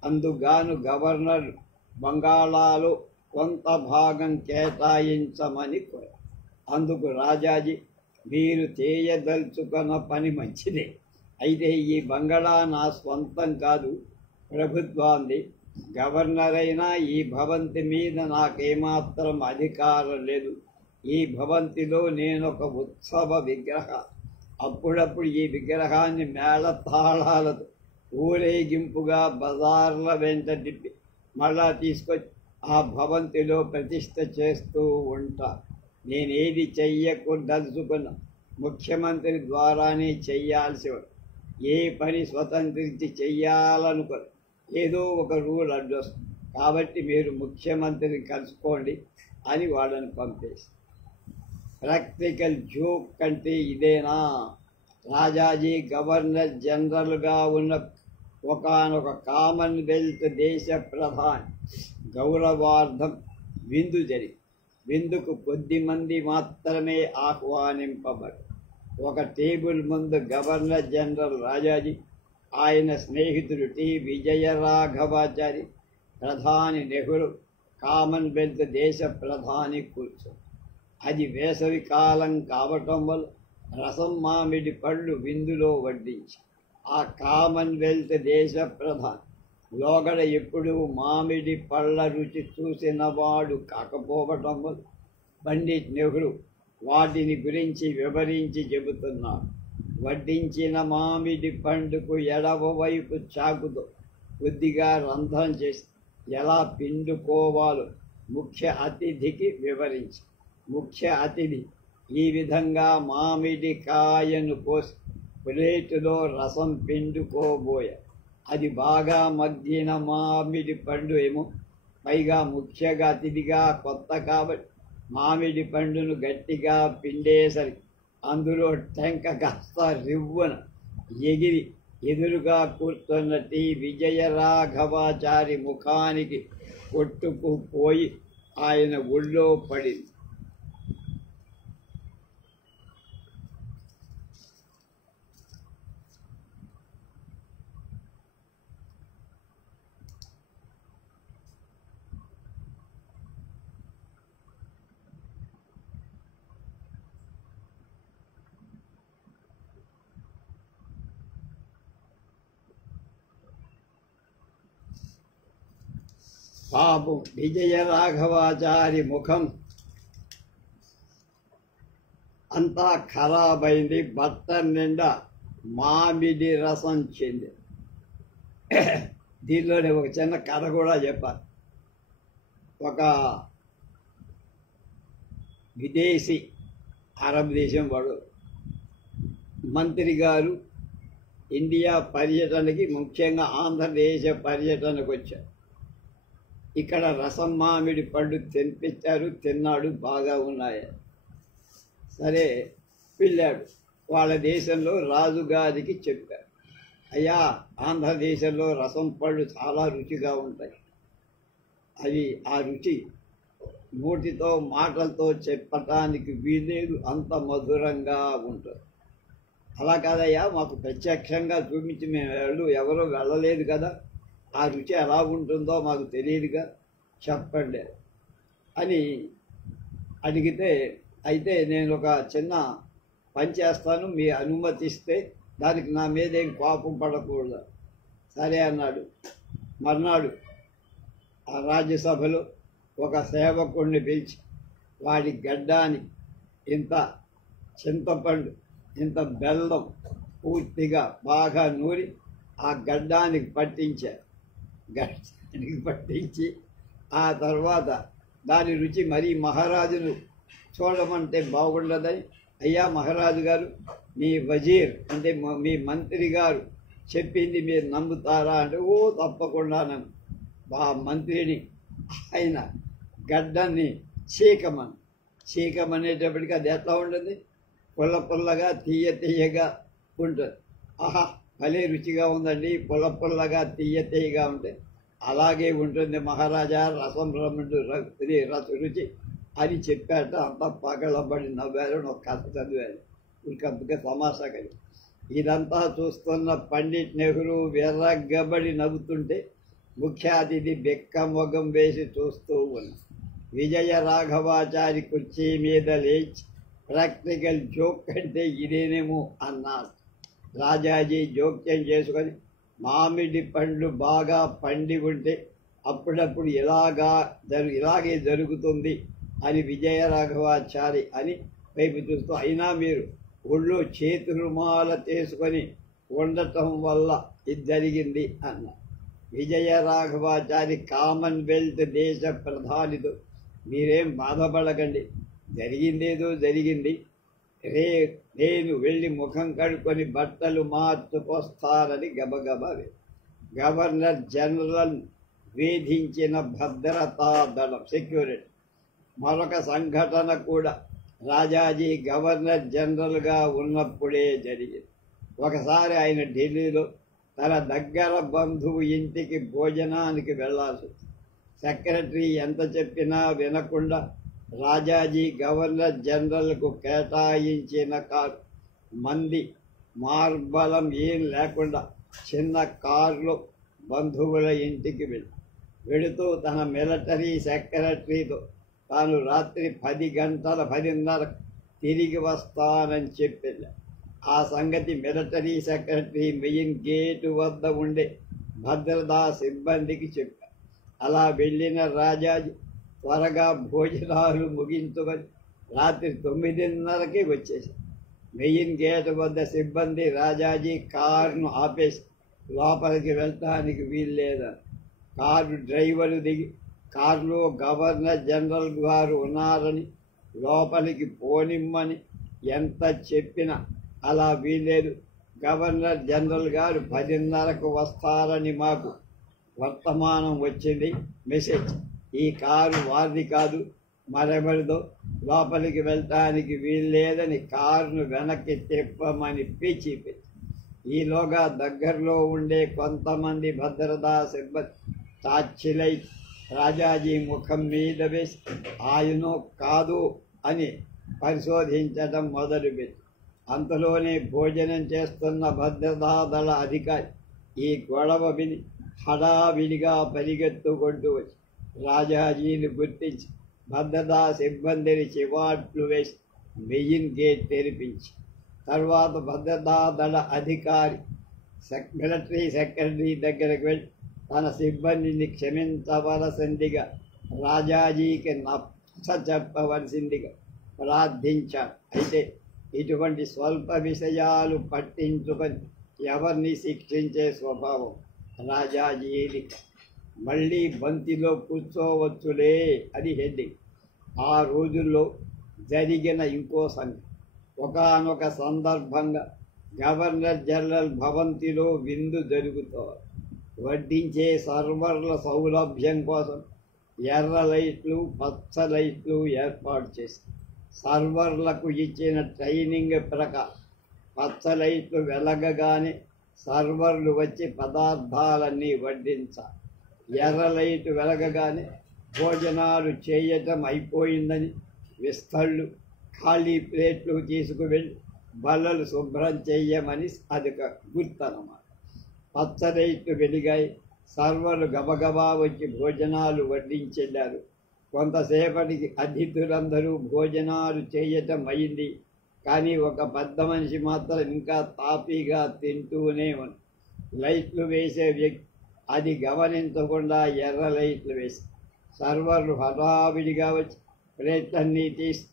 అందుగాను గవర్నర్ బంగాళాలో కొంత భాగం కేటాయించమని కోరారు. అందుకు రాజాజీ, మీరు చేయదలుచుకున్న పని మంచిదే, అయితే ఈ బంగళా నా స్వంతం కాదు, ప్రభుత్వాన్ని. గవర్నర్ అయినా ఈ భవంతి మీద నాకేమాత్రం అధికారం లేదు. ఈ భవంతిలో నేను ఒక ఉత్సవ విగ్రహం. అప్పుడప్పుడు ఈ విగ్రహాన్ని మేళతాళాలతో ఊరేగింపుగా బజార్ల వెంట తిప్పి మళ్ళా తీసుకొచ్చి ఆ భవంతిలో ప్రతిష్ఠ చేస్తూ ఉంటా. నేనేది చెయ్యకూడదలుచుకున్నా ముఖ్యమంత్రి ద్వారానే చెయ్యాల్సి. ఏ పని స్వతంత్రించి చెయ్యాలనుకో ఏదో ఒక రూల్ అడ్డొస్తుంది, కాబట్టి మీరు ముఖ్యమంత్రిని కలుసుకోండి అని వాళ్ళని పంపేసి. ప్రాక్టికల్ జోక్ కంటే ఇదేనా? రాజాజీ గవర్నర్ జనరల్గా ఉన్న ఒకానొక కామన్వెల్త్ దేశ ప్రధాని గౌరవార్థం విందు జరిగి విందుకు కొద్ది మంది మాత్రమే ఆహ్వానింపబడు. ఒక టేబుల్ ముందు గవర్నర్ జనరల్ రాజాజీ, ఆయన స్నేహితుడు టి విజయరాఘవాచారి, ప్రధాని నెహ్రూ, కామన్వెల్త్ దేశ ప్రధాని కూర్చో. అది వేసవి కాలం కావటం వల్ల రసం మామిడి పళ్ళు విందులో వడ్డించి ఆ కామన్వెల్త్ దేశ ప్రధాని లోగడ ఎప్పుడూ మామిడి పళ్ళ రుచి చూసినవాడు కాకపోవటం వల్ల పండిట్ నెహ్రూ వాటిని గురించి వివరించి చెబుతున్నాడు. వడ్డించిన మామిడి పండుకు ఎడమవైపు చాకుతో కొద్దిగా రంధ్రం చేసి ఎలా పిండుకోవాలో ముఖ్య అతిథికి వివరించి, ముఖ్య అతిథి ఈ విధంగా మామిడి కాయను కోసి ప్లేటులో రసం పిండుకోబోయే. అది బాగా మగ్గిన మామిడి పండు ఏమో, పైగా ముఖ్యగా అతిథిగా కొత్త కాబట్టి మామిడి పండును గట్టిగా పిండేసరికి అందులో టెంక కాస్త రివ్వున ఎగిరి ఎదురుగా కూర్చున్న టి విజయరాఘవాచారి ముఖానికి కొట్టుకుపోయి ఆయన ఒళ్ళో పడింది. పాపం విజయరాఘవాచారి ముఖం అంతా ఖరాబైంది. బట్ట నిండా మామిడి రసం చెంది. దీనిలోనే ఒక చిన్న కథ కూడా చెప్పాలి. ఒక విదేశీ అరబ్ దేశం వాడు మంత్రి గారు ఇండియా పర్యటనకి, ముఖ్యంగా ఆంధ్రదేశ పర్యటనకు వచ్చారు. ఇక్కడ రసం మామిడి పళ్ళు తెంపించారు, తిన్నాడు, బాగా ఉన్నాయి. సరే వెళ్ళాడు. వాళ్ళ దేశంలో రాజుగారికి చెప్పారు, అయ్యా ఆంధ్రదేశంలో రసం పళ్ళు చాలా రుచిగా ఉంటాయి, అది ఆ రుచి నోటితో మాటలతో చెప్పటానికి వీలేదు, అంత మధురంగా ఉంటుంది. అలా కాదయ్యా, మాకు ప్రత్యక్షంగా చూపించి మేము ఎవరో వెళ్ళలేదు కదా, ఆ రుచి ఎలా ఉంటుందో మాకు తెలియదుగా, చెప్పండి అని అడిగితే, అయితే నేను ఒక చిన్న పని చేస్తాను, మీ అనుమతిస్తే, దానికి నా మీద ఏం కోపం పడకూడదు. సరే అన్నాడు. మర్నాడు ఆ రాజ్యసభలో ఒక సేవకుడిని పిలిచి వాడి గడ్డానికి ఇంత చింతపండు, ఇంత బెల్లం పూర్తిగా బాగా నూరి ఆ గడ్డానికి పట్టించారు. గడ్డానికి పట్టించి ఆ తర్వాత దాని రుచి మరీ మహారాజును చూడమంటే బాగుండదని, అయ్యా మహారాజు గారు, మీ వజీర్ అంటే మీ మంత్రి గారు చెప్పింది మీరు నమ్ముతారా అంటే, ఓ తప్పకుండా నన్ను. ఆ మంత్రిని ఆయన గడ్డని చీకమనేటప్పటికి అది ఎట్లా ఉంటుంది, పుల్ల పుల్లగా తీయగా ఉంటుంది. ఆహా భలే రుచిగా ఉందండి, పుల్ల పుల్లగా తీయగా ఉంటే అలాగే ఉంటుంది మహారాజా రసం రుచి అని చెప్పాట. అంతా పగలబడి నవ్వారు. ఒక కథ చదివారు, ఇంకప్పుగా తమాషా కలిగి. ఇదంతా చూస్తున్న పండిట్ నెహ్రూ వెర్రగబడి నవ్వుతుంటే ముఖ్య అతిథి బెక్క మొగం వేసి చూస్తూ ఉంది. విజయ రాఘవాచారి కుర్చీ మీద లేచి, ప్రాక్టికల్ జోక్ అంటే ఇదేనేమో అన్నాడు. రాజాజీ జోక్యం చేసుకొని, మామిడి పండ్లు బాగా పండి ఉంటే అప్పుడప్పుడు ఇలాగే జరుగుతుంది అని విజయరాఘవాచారి అని వైపు చూస్తూ, అయినా మీరు ఒళ్ళు చేతి రుమాల తీసుకొని ఉండటం వల్ల ఇది జరిగింది అన్న. విజయరాఘవాచారి కామన్వెల్త్ దేశ ప్రధానితో, మీరేం బాధపడకండి, జరిగిందేదో జరిగింది, నేను వెళ్ళి ముఖం కడుక్కొని బట్టలు మార్చుకొస్తానని గబగబా గవర్నర్ జనరల్ వేధించిన భద్రతా దళం సెక్యూరిటీ. మరొక సంఘటన కూడా రాజాజీ గవర్నర్ జనరల్గా ఉన్నప్పుడే జరిగింది. ఒకసారి ఆయన ఢిల్లీలో తన దగ్గర బంధువు ఇంటికి భోజనానికి వెళ్లాల్సి వచ్చింది. సెక్రటరీ ఎంత చెప్పినా వినకుండా రాజాజీ గవర్నర్ జనరల్కు కేటాయించిన మంది మార్బలం ఏం లేకుండా చిన్న కారులో బంధువుల ఇంటికి వెళుతూ తన మిలిటరీ సెక్రటరీతో తాను రాత్రి 10:30 తిరిగి వస్తానని చెప్పింది. ఆ సంగతి మిలిటరీ సెక్రటరీ మెయిన్ గేటు వద్ద ఉండే భద్రతా సిబ్బందికి చెప్పారు. అలా వెళ్ళిన రాజాజీ త్వరగా భోజనాలు ముగించుకొని రాత్రి 9:30కి వచ్చేసి మెయిన్ గేటు వద్ద సిబ్బంది రాజాజీ కారును ఆపేసి లోపలికి వెళ్ళటానికి వీల్లేదని. కారు డ్రైవరు దిగి, కారులో గవర్నర్ జనరల్ గారు ఉన్నారని, లోపలికి పోనిమ్మని ఎంత చెప్పినా అలా వీల్లేదు, గవర్నర్ జనరల్ గారు 10:30కు వస్తారని మాకు వర్తమానం వచ్చింది, మెసేజ్. ఈ కారు వారిది కాదు, మరెవరిదో, లోపలికి వెళ్ళటానికి వీల్లేదని కారును వెనక్కి తిప్పమని పిచ్చి. ఈలోగా దగ్గరలో ఉండే కొంతమంది భద్రతా సిబ్బంది టార్చిలై రాజాజీ ముఖం మీద వేసి ఆయనో కాదు అని పరిశోధించడం మొదలుపెట్టి, అంతలోనే భోజనం చేస్తున్న భద్రతా దళ అధికారి ఈ గొడవ విని హడావిడిగా పరిగెత్తుకుంటూ వచ్చి రాజాజీని గుర్తించి భద్రతా సిబ్బందిని చివాట్లు వేసి మెయిన్ గేట్ తెరిపించి, తర్వాత భద్రతా దళ అధికారి మిలిటరీ సెక్రటరీ దగ్గరకు వెళ్ళి తన సిబ్బందిని క్షమించవలసిందిగా రాజాజీకి నచ్చ చెప్పవలసిందిగా ప్రార్థించాడు. అయితే ఇటువంటి స్వల్ప విషయాలు పట్టించుకొని ఎవరిని శిక్షించే స్వభావం రాజాజీది. మళ్ళీ బంతిలో కూర్చోవచ్చులే అని హెడ్డింగ్. ఆ రోజుల్లో జరిగిన ఇంకో సంగతి, ఒకానొక సందర్భంగా గవర్నర్ జనరల్ భవంతిలో విందు జరుగుతోంది. వడ్డించే సర్వర్ల సౌలభ్యం కోసం ఎర్ర లైట్లు పచ్చ లైట్లు ఏర్పాటు చేసి సర్వర్లకు ఇచ్చిన ట్రైనింగ్ ప్రకారం పచ్చ లైట్లు వెలగగానే సర్వర్లు వచ్చి పదార్థాలన్నీ వడ్డించాలి. ఎర్ర లైట్ వెలగగానే భోజనాలు చేయటం అయిపోయిందని విస్తళ్ళు ఖాళీ ప్లేట్లు తీసుకువెళ్ళి బల్లలు శుభ్రం చెయ్యమని అది గుర్తనమాట. పచ్చ లైట్లు వెలిగాయి. సర్వర్లు గబగబా వచ్చి భోజనాలు వడ్డించెళ్ళారు. కొంతసేపటికి అతిథులందరూ భోజనాలు చేయటం అయింది. కానీ ఒక పెద్ద మనిషి మాత్రం ఇంకా తాపీగా తింటూనే ఉంది. లైట్లు వేసే వ్యక్తి అది గమనించకుండా ఎర్ర లైట్లు వేసి సర్వర్లు హడావిడిగా వచ్చి ప్లేట్లన్నీ తీసి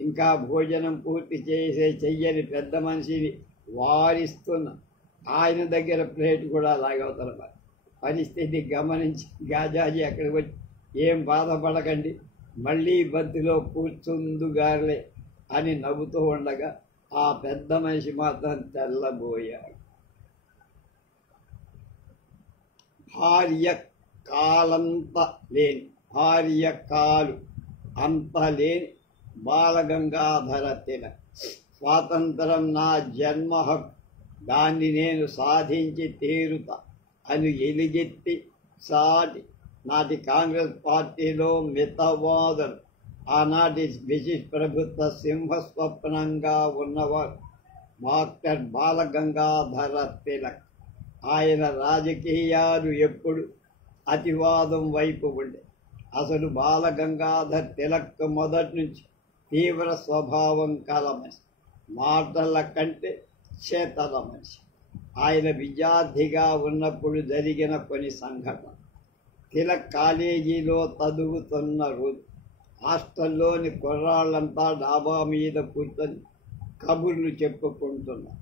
ఇంకా భోజనం పూర్తి చెయ్యని పెద్ద మనిషిని వారిస్తున్న ఆయన దగ్గర ప్లేట్ కూడా లాగవుతారు. పరిస్థితి గమనించి రాజాజీ అక్కడికి వచ్చి, ఏం బాధపడకండి, మళ్ళీ బంతిలో కూర్చుందుగారులే అని నవ్వుతూ ఉండగా ఆ పెద్ద మనిషి మాత్రం తెల్లబోయాడు. భార్య కాలు అంత లేని బాలగంగాధర తిలక్. స్వాతంత్రం నా జన్మ హక్కు, దాన్ని నేను సాధించి తీరుతా అని ఎలుగెత్తి సాటి నాటి కాంగ్రెస్ పార్టీలో మితవాదులు, ఆనాటి బ్రిటిష్ ప్రభుత్వ సింహస్వప్నంగా ఉన్నవారు డాక్టర్ బాలగంగాధర తిలక్. ఆయన రాజకీయాలు ఎప్పుడు అతివాదం వైపు ఉండే. అసలు బాలగంగాధర్ తిలక్ మొదటి నుంచి తీవ్ర స్వభావం కల మనిషి, మాటల కంటే చేతల మనిషి. ఆయన విద్యార్థిగా ఉన్నప్పుడు జరిగిన కొన్ని సంఘటన. తిలక్ కాలేజీలో చదువుతున్న రోజు హాస్టల్లోని కుర్రాళ్ళంతా డాబా మీద కూర్చొని కబుర్లు చెప్పుకుంటున్నారు.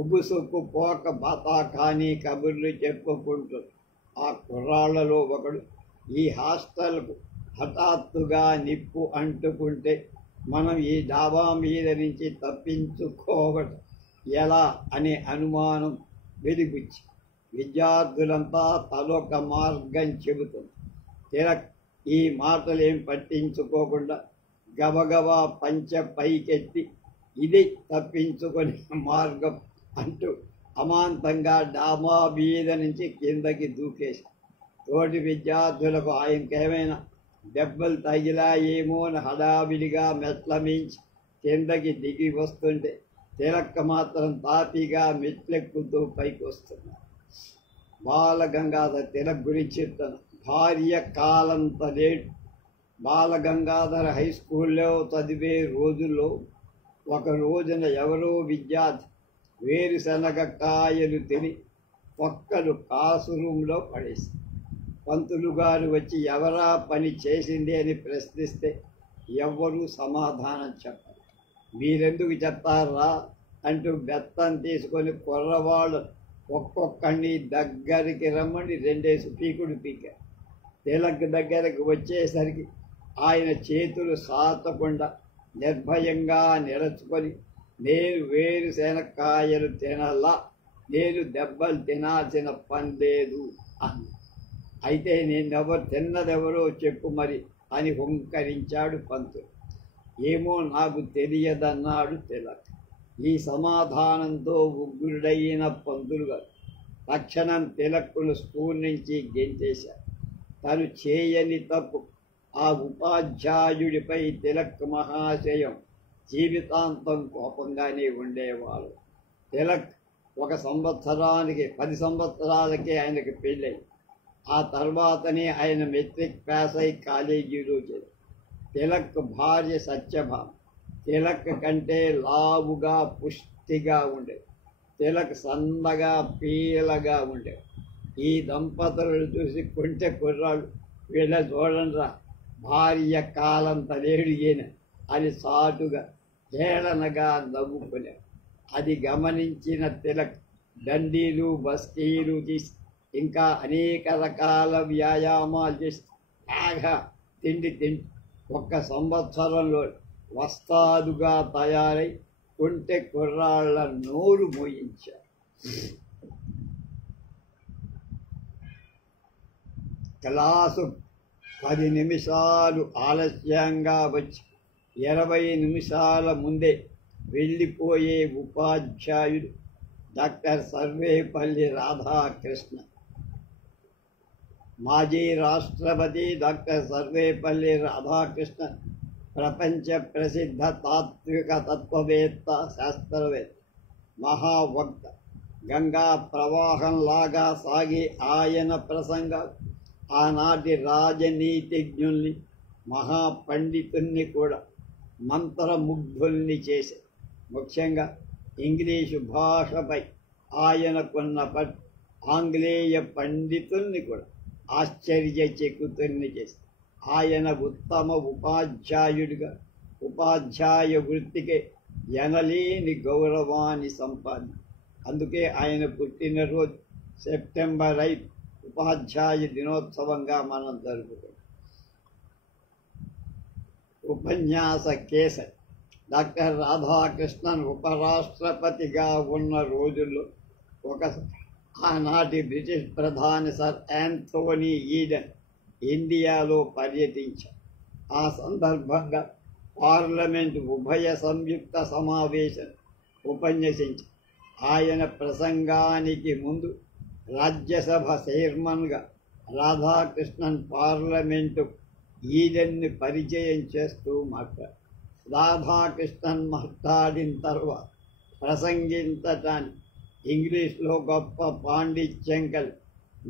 ఉబుసుకు పోక బాతాఖానీ కబుర్లు చెప్పుకుంటున్నారు. ఆ కుర్రాళ్లలో ఒకడు, ఈ హాస్టల్కు హఠాత్తుగా నిప్పు అంటుకుంటే మనం ఈ డాబా మీద నుంచి తప్పించుకోవడం ఎలా అనే అనుమానం వెలిబుచ్చి విద్యార్థులంతా తలొక మార్గం చెబుతుంది. తిలక్ ఈ మాటలేం పట్టించుకోకుండా గబగబా పంచ పైకెత్తి ఇది తప్పించుకునే మార్గం అంటూ అమాంతంగా డాబా మీద నుంచి కిందకి దూకేసి తోటి విద్యార్థులకు ఆయనకేమైనా దెబ్బలు తగిలాయేమో అని హడావిడిగా మెట్ల మించి కిందకి దిగి వస్తుంటే తిలక్ మాత్రం తాపీగా మెట్లెక్కుతూ పైకి వస్తున్నారు. బాలగంగాధర్ తిలక్ గురించి చెప్తాను. భార్య కాలంత లేటు. బాలగంగాధర్ హై స్కూల్లో చదివే రోజుల్లో ఒక రోజున ఎవరో విద్యార్థి వేరుశనగ కాయలు తిని పక్కలు క్లాసు రూమ్లో పడేసి పంతులు గారు వచ్చి ఎవరా పని చేసింది అని ప్రశ్నిస్తే ఎవ్వరూ సమాధానం చెప్పరు. మీరెందుకు చెప్తారా అంటూ బెత్తం తీసుకొని కుర్రవాళ్ళు ఒక్కొక్కడిని దగ్గరికి రమ్మని 2 పీకుడు పీకారు. తిలక్ దగ్గరకు వచ్చేసరికి ఆయన చేతులు సాతకుండా నిర్భయంగా నిలచుకొని, నేను వేరుశనక్కాయలు తినలా, నేను దెబ్బలు తినాల్సిన పని లేదు అన్న. అయితే నేనెవరు తిన్నదెవరో చెప్పు మరి అని హుంకరించాడు పంతులు. ఏమో నాకు తెలియదన్నాడు తిలక్. ఈ సమాధానంతో ఉగ్రుడైన పంతులు గారు తక్షణం తిలక్కును స్కూల్ నుంచి గెంటేశారు. తను చేయని తప్పు ఆ ఉపాధ్యాయుడిపై తిలక్ మహాశయం జీవితాంతం కోపంగానే ఉండేవాడు. తిలక్ 10 సంవత్సరాలకే ఆయనకు పెళ్ళయింది. ఆ తర్వాతనే ఆయన మెట్రిక్ పాస్ అయి కాలేజీలో చేరారు. తిలక్ భార్య సత్యభామ తిలక్ కంటే లావుగా పుష్టిగా ఉండేది. తిలక్ సన్నగా పీలగా ఉండేది. ఈ దంపతులను చూసి కొంటె కుర్రాడు వీళ్ళ చూడండిరా, భార్య కాలంత లేడు ఈయన అని సాటుగా హేళనగా నవ్వుకునే. అది గమనించిన తిలక్ దండీలు బస్తీలు తీసి ఇంకా అనేక రకాల వ్యాయామాలు చేసి బాగా తిండి ఒక్క సంవత్సరంలో వస్తాదుగా తయారై కొంటె కుర్రాళ్ళ నోరు మోయించారు. క్లాసు 10 నిమిషాలు ఆలస్యంగా వచ్చి 20 నిమిషాల ముందే వెళ్ళిపోయే ఉపాధ్యాయుడు డాక్టర్ సర్వేపల్లి రాధాకృష్ణ. మాజీ రాష్ట్రపతి డాక్టర్ సర్వేపల్లి రాధాకృష్ణ ప్రపంచ ప్రసిద్ధ తాత్విక తత్వవేత్త, శాస్త్రవేత్త, మహావక్త. గంగా ప్రవాహంలాగా సాగి ఆయన ప్రసంగాలు ఆనాటి రాజనీతిజ్ఞుల్ని, మహాపండితుల్ని కూడా మంత్రముగ్ధుల్ని చేసే. ముఖ్యంగా ఇంగ్లీషు భాషపై ఆయనకున్న ఆంగ్లేయ పండితుల్ని కూడా ఆశ్చర్యచకితుల్ని చేసి ఆయన ఉత్తమ ఉపాధ్యాయుడిగా ఉపాధ్యాయ వృత్తికి ఎనలేని గౌరవాన్ని సంపాదించారు. అందుకే ఆయన పుట్టినరోజు సెప్టెంబర్ 5 ఉపాధ్యాయ దినోత్సవంగా మనం జరుపుకుంటాం. ఉపన్యాస కేసరి డాక్టర్ రాధాకృష్ణన్ ఉపరాష్ట్రపతిగా ఉన్న రోజుల్లో ఆనాటి బ్రిటిష్ ప్రధాని సర్ యాంథోనీ ఈడెన్ ఇండియాలో పర్యటించారు. ఆ సందర్భంగా పార్లమెంటు ఉభయ సంయుక్త సమావేశం ఉపన్యసించారు. ఆయన ప్రసంగానికి ముందు రాజ్యసభ చైర్మన్గా రాధాకృష్ణన్ పార్లమెంటు ఈడెన్ని పరిచయం చేస్తూ మాట్లాడారు. రాధాకృష్ణన్ మాట్లాడిన తర్వాత ప్రసంగించటానికి ఇంగ్లీష్లో గొప్ప పాండిత్యం కలిగి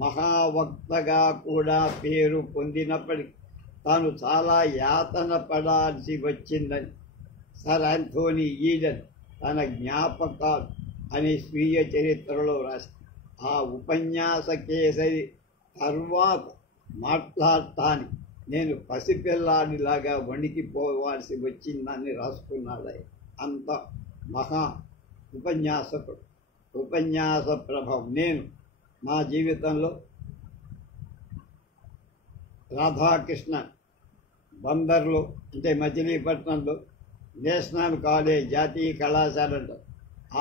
మహావక్తగా కూడా పేరు పొందినప్పటికీ తాను చాలా యాతన పడాల్సి వచ్చిందని సర్ యాంథోనీ ఈడెన్ తన జ్ఞాపకాలు అనే స్వీయ చరిత్రలో రాశారు. ఆ ఉపన్యాస కేసరి తర్వాత మాట్లాడటానికి నేను పసిపిల్లాడిలాగా వణికిపోవాల్సి వచ్చిందని రాసుకున్నాడు. అంత మహా ఉపన్యాసకుడు, ఉపన్యాస ప్రభావం. నేను నా జీవితంలో రాధాకృష్ణ బందర్లో అంటే మచిలీపట్నంలో నేషనల్ కాలేజ్ జాతీయ కళాశాలలో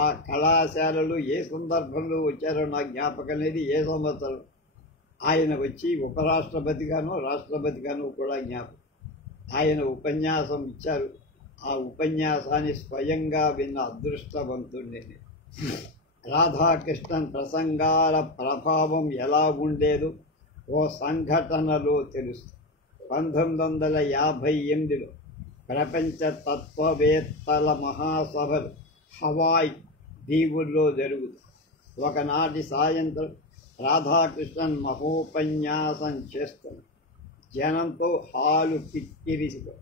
ఆ కళాశాలలు ఏ సందర్భంలో వచ్చారో నాకు జ్ఞాపకం లేదు. ఏ సంవత్సరం ఆయన వచ్చి ఉపరాష్ట్రపతిగానో రాష్ట్రపతిగానో కూడా జ్ఞాపకం. ఆయన ఉపన్యాసం ఇచ్చారు. ఆ ఉపన్యాసాన్ని స్వయంగా విన్న అదృష్టవంతుడిని. రాధాకృష్ణన్ ప్రసంగాల ప్రభావం ఎలా ఉండేదో ఓ సంఘటనలో తెలుస్తుంది. 1958లో ప్రపంచ తత్వవేత్తల మహాసభలు హవాయ్ దీవుల్లో జరుగుతాయి. ఒకనాటి సాయంత్రం రాధాకృష్ణన్ మహోపన్యాసం చేస్తున్నారు. జనంతో హాలు కిక్కిరిసిపోయి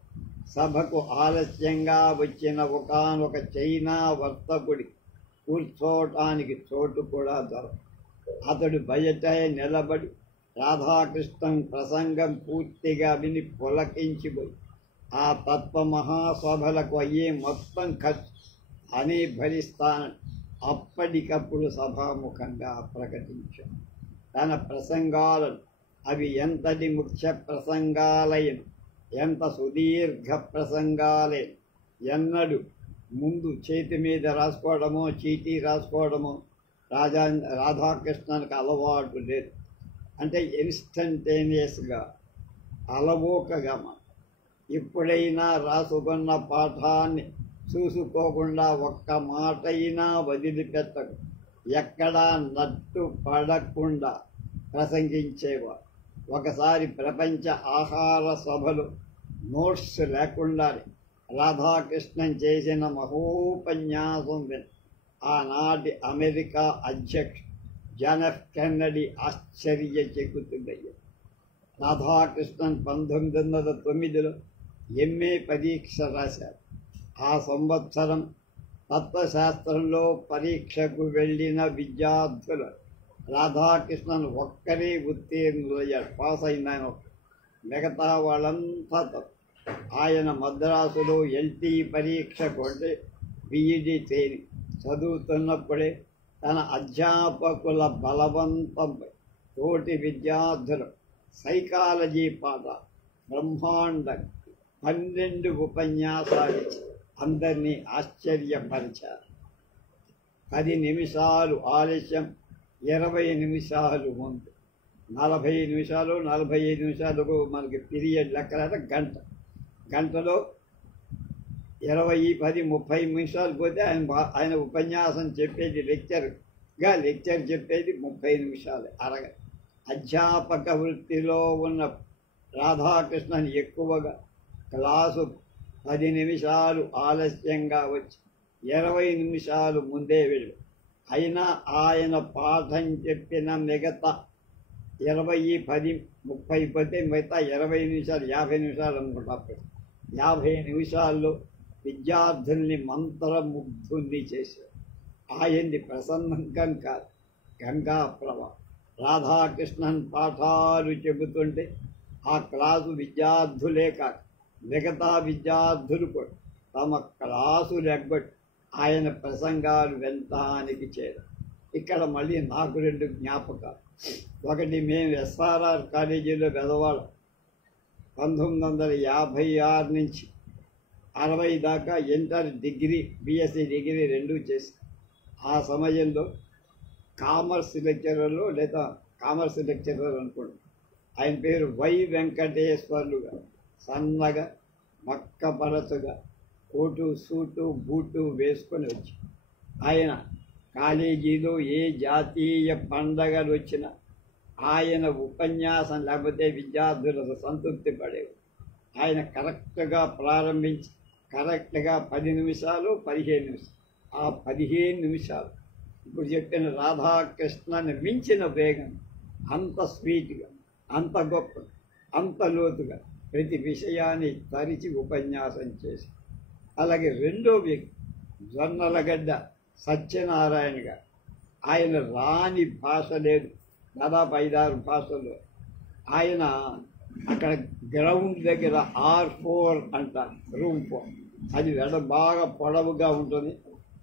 సభకు ఆలస్యంగా వచ్చిన ఒకానొక చైనా వర్తకుడి కూర్చోటానికి చోటు కూడా దొరకదు. అతడు బయటే నిలబడి రాధాకృష్ణన్ ప్రసంగం పూర్తిగా విని పులకించిపోయి ఆ తత్వ మహాసభలకు అయ్యే మొత్తం ఖర్చు అని భరిస్తానని అప్పటికప్పుడు సభాముఖంగా ప్రకటించాడు. తన ప్రసంగాలను అవి ఎంతటి ముఖ్య ప్రసంగాలైన ఎంత సుదీర్ఘ ప్రసంగాలైన ఎన్నడూ ముందు చేతి మీద రాసుకోవడమో చీటీ రాసుకోవడమో రాధాకృష్ణన్కి అలవాటు లేదు. అంటే ఇన్స్టంటేనియస్గా అలవోకగా ఎప్పుడైనా రాసుకున్న పాఠాన్ని చూసుకోకుండా ఒక్క మాట అయినా వదిలిపెట్టకు, ఎక్కడా నట్టు పడకుండా ప్రసంగించేవారు. ఒకసారి ప్రపంచ ఆహార సభలు నోట్స్ లేకుండానే రాధాకృష్ణన్ చేసిన మహోపన్యాసం విని ఆనాటి అమెరికా అధ్యక్షుడు జాన్ ఎఫ్ కెన్నడీ ఆశ్చర్యచకితుడయ్యారు. రాధాకృష్ణన్ 1909లో ఎంఏ పరీక్ష రాశారు. ఆ సంవత్సరం తత్వశాస్త్రంలో పరీక్షకు వెళ్ళిన విద్యార్థులు రాధాకృష్ణన్ ఒక్కరే ఉత్తీర్ణులయ్యాడు, పాస్ అయింది ఆయన. మిగతా వాళ్ళంతా తప్పు. ఆయన మద్రాసులో ఎల్టీ పరీక్ష కొట్టి బిఈడి ట్రైనింగ్ చదువుతున్నప్పుడే తన అధ్యాపకుల బలవంతంపై తోటి విద్యార్థులు సైకాలజీ పాఠ బ్రహ్మాండం 12 ఉపన్యాసాలు అందరినీ ఆశ్చర్యపరిచారు. 10 నిమిషాలు ఆలస్యం, 20 నిమిషాలు ముందు, 40 నిమిషాలు, 45 నిమిషాలకు మనకి పీరియడ్ లెక్కలేక గంటలో 20, 10, 30 నిమిషాలు పోతే ఆయన ఉపన్యాసం చెప్పేది లెక్చర్ చెప్పేది 30 నిమిషాలు అరగ. అధ్యాపక వృత్తిలో ఉన్న రాధాకృష్ణన్ ఎక్కువగా క్లాసు 10 నిమిషాలు ఆలస్యంగా వచ్చి 20 నిమిషాలు ముందే వెళ్ళు. అయినా ఆయన పాఠం చెప్పిన మిగతా 20, 10, 30 పోతే మిగతా 20 నిమిషాలు, 50 నిమిషాలు అనుకుంటా. 50 నిమిషాల్లో విద్యార్థుల్ని మంత్రముగ్ధుల్ని చేశారు. ఆయన్ని ప్రసన్నంకం కాదు, గంగా ప్రభ. రాధాకృష్ణన్ పాఠాలు చెబుతుంటే ఆ క్లాసు విద్యార్థులే కాక మిగతా విద్యార్థులు కూడా తమ క్లాసులు ఎగ్గొట్టి ఆయన ప్రసంగాలు వినటానికి చేరారు. ఇక్కడ మళ్ళీ నాకు 2 జ్ఞాపకాలు. ఒకటి, మేము ఎస్ఆర్ఆర్ కాలేజీలో పెదవాళ్ళం. 1956 నుంచి 60 దాకా ఇంటర్ డిగ్రీ, బిఎస్సి డిగ్రీ 2 చేసి ఆ సమయంలో కామర్స్ లెక్చరర్లు లేదా కామర్స్ లెక్చరర్ అనుకోండి. ఆయన పేరు వై వెంకటేశ్వర్లు గారు. సన్నగా మక్కపరచుగా కోటు సూటు బూటు వేసుకొని వచ్చి ఆయన కాలేజీలో ఏ జాతీయ పండగలు వచ్చినా ఆయన ఉపన్యాసం లేకపోతే విద్యార్థులకు సంతృప్తి పడేవి. ఆయన కరెక్ట్గా ప్రారంభించి కరెక్ట్గా 10 నిమిషాలు, 15 నిమిషాలు, ఆ 15 నిమిషాలు ఇప్పుడు చెప్పిన రాధాకృష్ణని మించిన వేగం, అంత స్వీట్గా, అంత గొప్ప, అంత లోతుగా ప్రతి విషయాన్ని తరిచి ఉపన్యాసం చేసి. అలాగే రెండో వ్యక్తి జొన్నలగడ్డ సత్యనారాయణ గారు. ఆయన రాని భాష లేదు, దాదాపు 5-6 భాషలు. ఆయన అక్కడ గ్రౌండ్ దగ్గర R4 అంటారు, రూమ్ 4. అది బాగా పొడవుగా ఉంటుంది.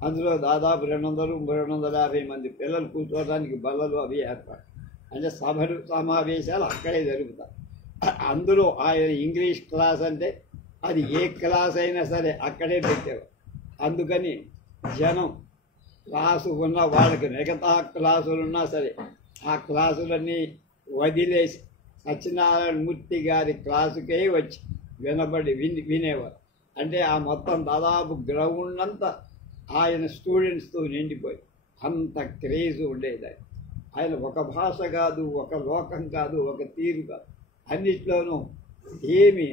అందులో దాదాపు 200-250 మంది పిల్లలు కూర్చోవడానికి బల్లలు అవి ఏర్పాటు. అంటే సభలు సమావేశాలు అక్కడే జరుగుతాయి. అందులో ఆయన ఇంగ్లీష్ క్లాస్ అంటే అది ఏ క్లాస్ అయినా సరే అక్కడే పెట్టేవారు. అందుకని జనం క్లాసు ఉన్న వాళ్ళకి మిగతా క్లాసులు ఉన్నా సరే ఆ క్లాసులన్నీ వదిలేసి సత్యనారాయణ మూర్తి గారి క్లాసుకే వచ్చి వినేవారు. అంటే ఆ మొత్తం దాదాపు గ్రౌండ్ అంతా ఆయన స్టూడెంట్స్తో నిండిపోయి అంత క్రేజ్ ఉండేది. ఆయన ఒక భాష కాదు, ఒక లోకం కాదు, ఒక తీరు కాదు, అన్నిట్లోనూ ఏమి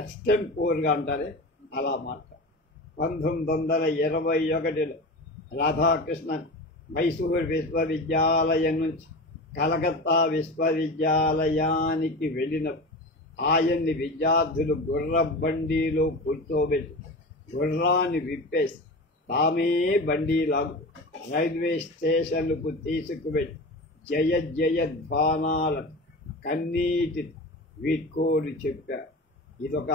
ఎక్స్టెంపోర్గా అంటారే అలా మాట్లాడు. 1921లో రాధాకృష్ణన్ మైసూర్ విశ్వవిద్యాలయం నుంచి కలకత్తా విశ్వవిద్యాలయానికి వెళ్ళినప్పుడు ఆయన్ని విద్యార్థులు గుర్రబండిలో కూర్చోబెట్టి గుర్రాన్ని విప్పేసి తామే బండిలాగు రైల్వే స్టేషన్లకు తీసుకువెళ్ళి జయ జయ ధ్వానాలకు కన్నీటి వీడ్కోలు చెప్పారు. ఇదొక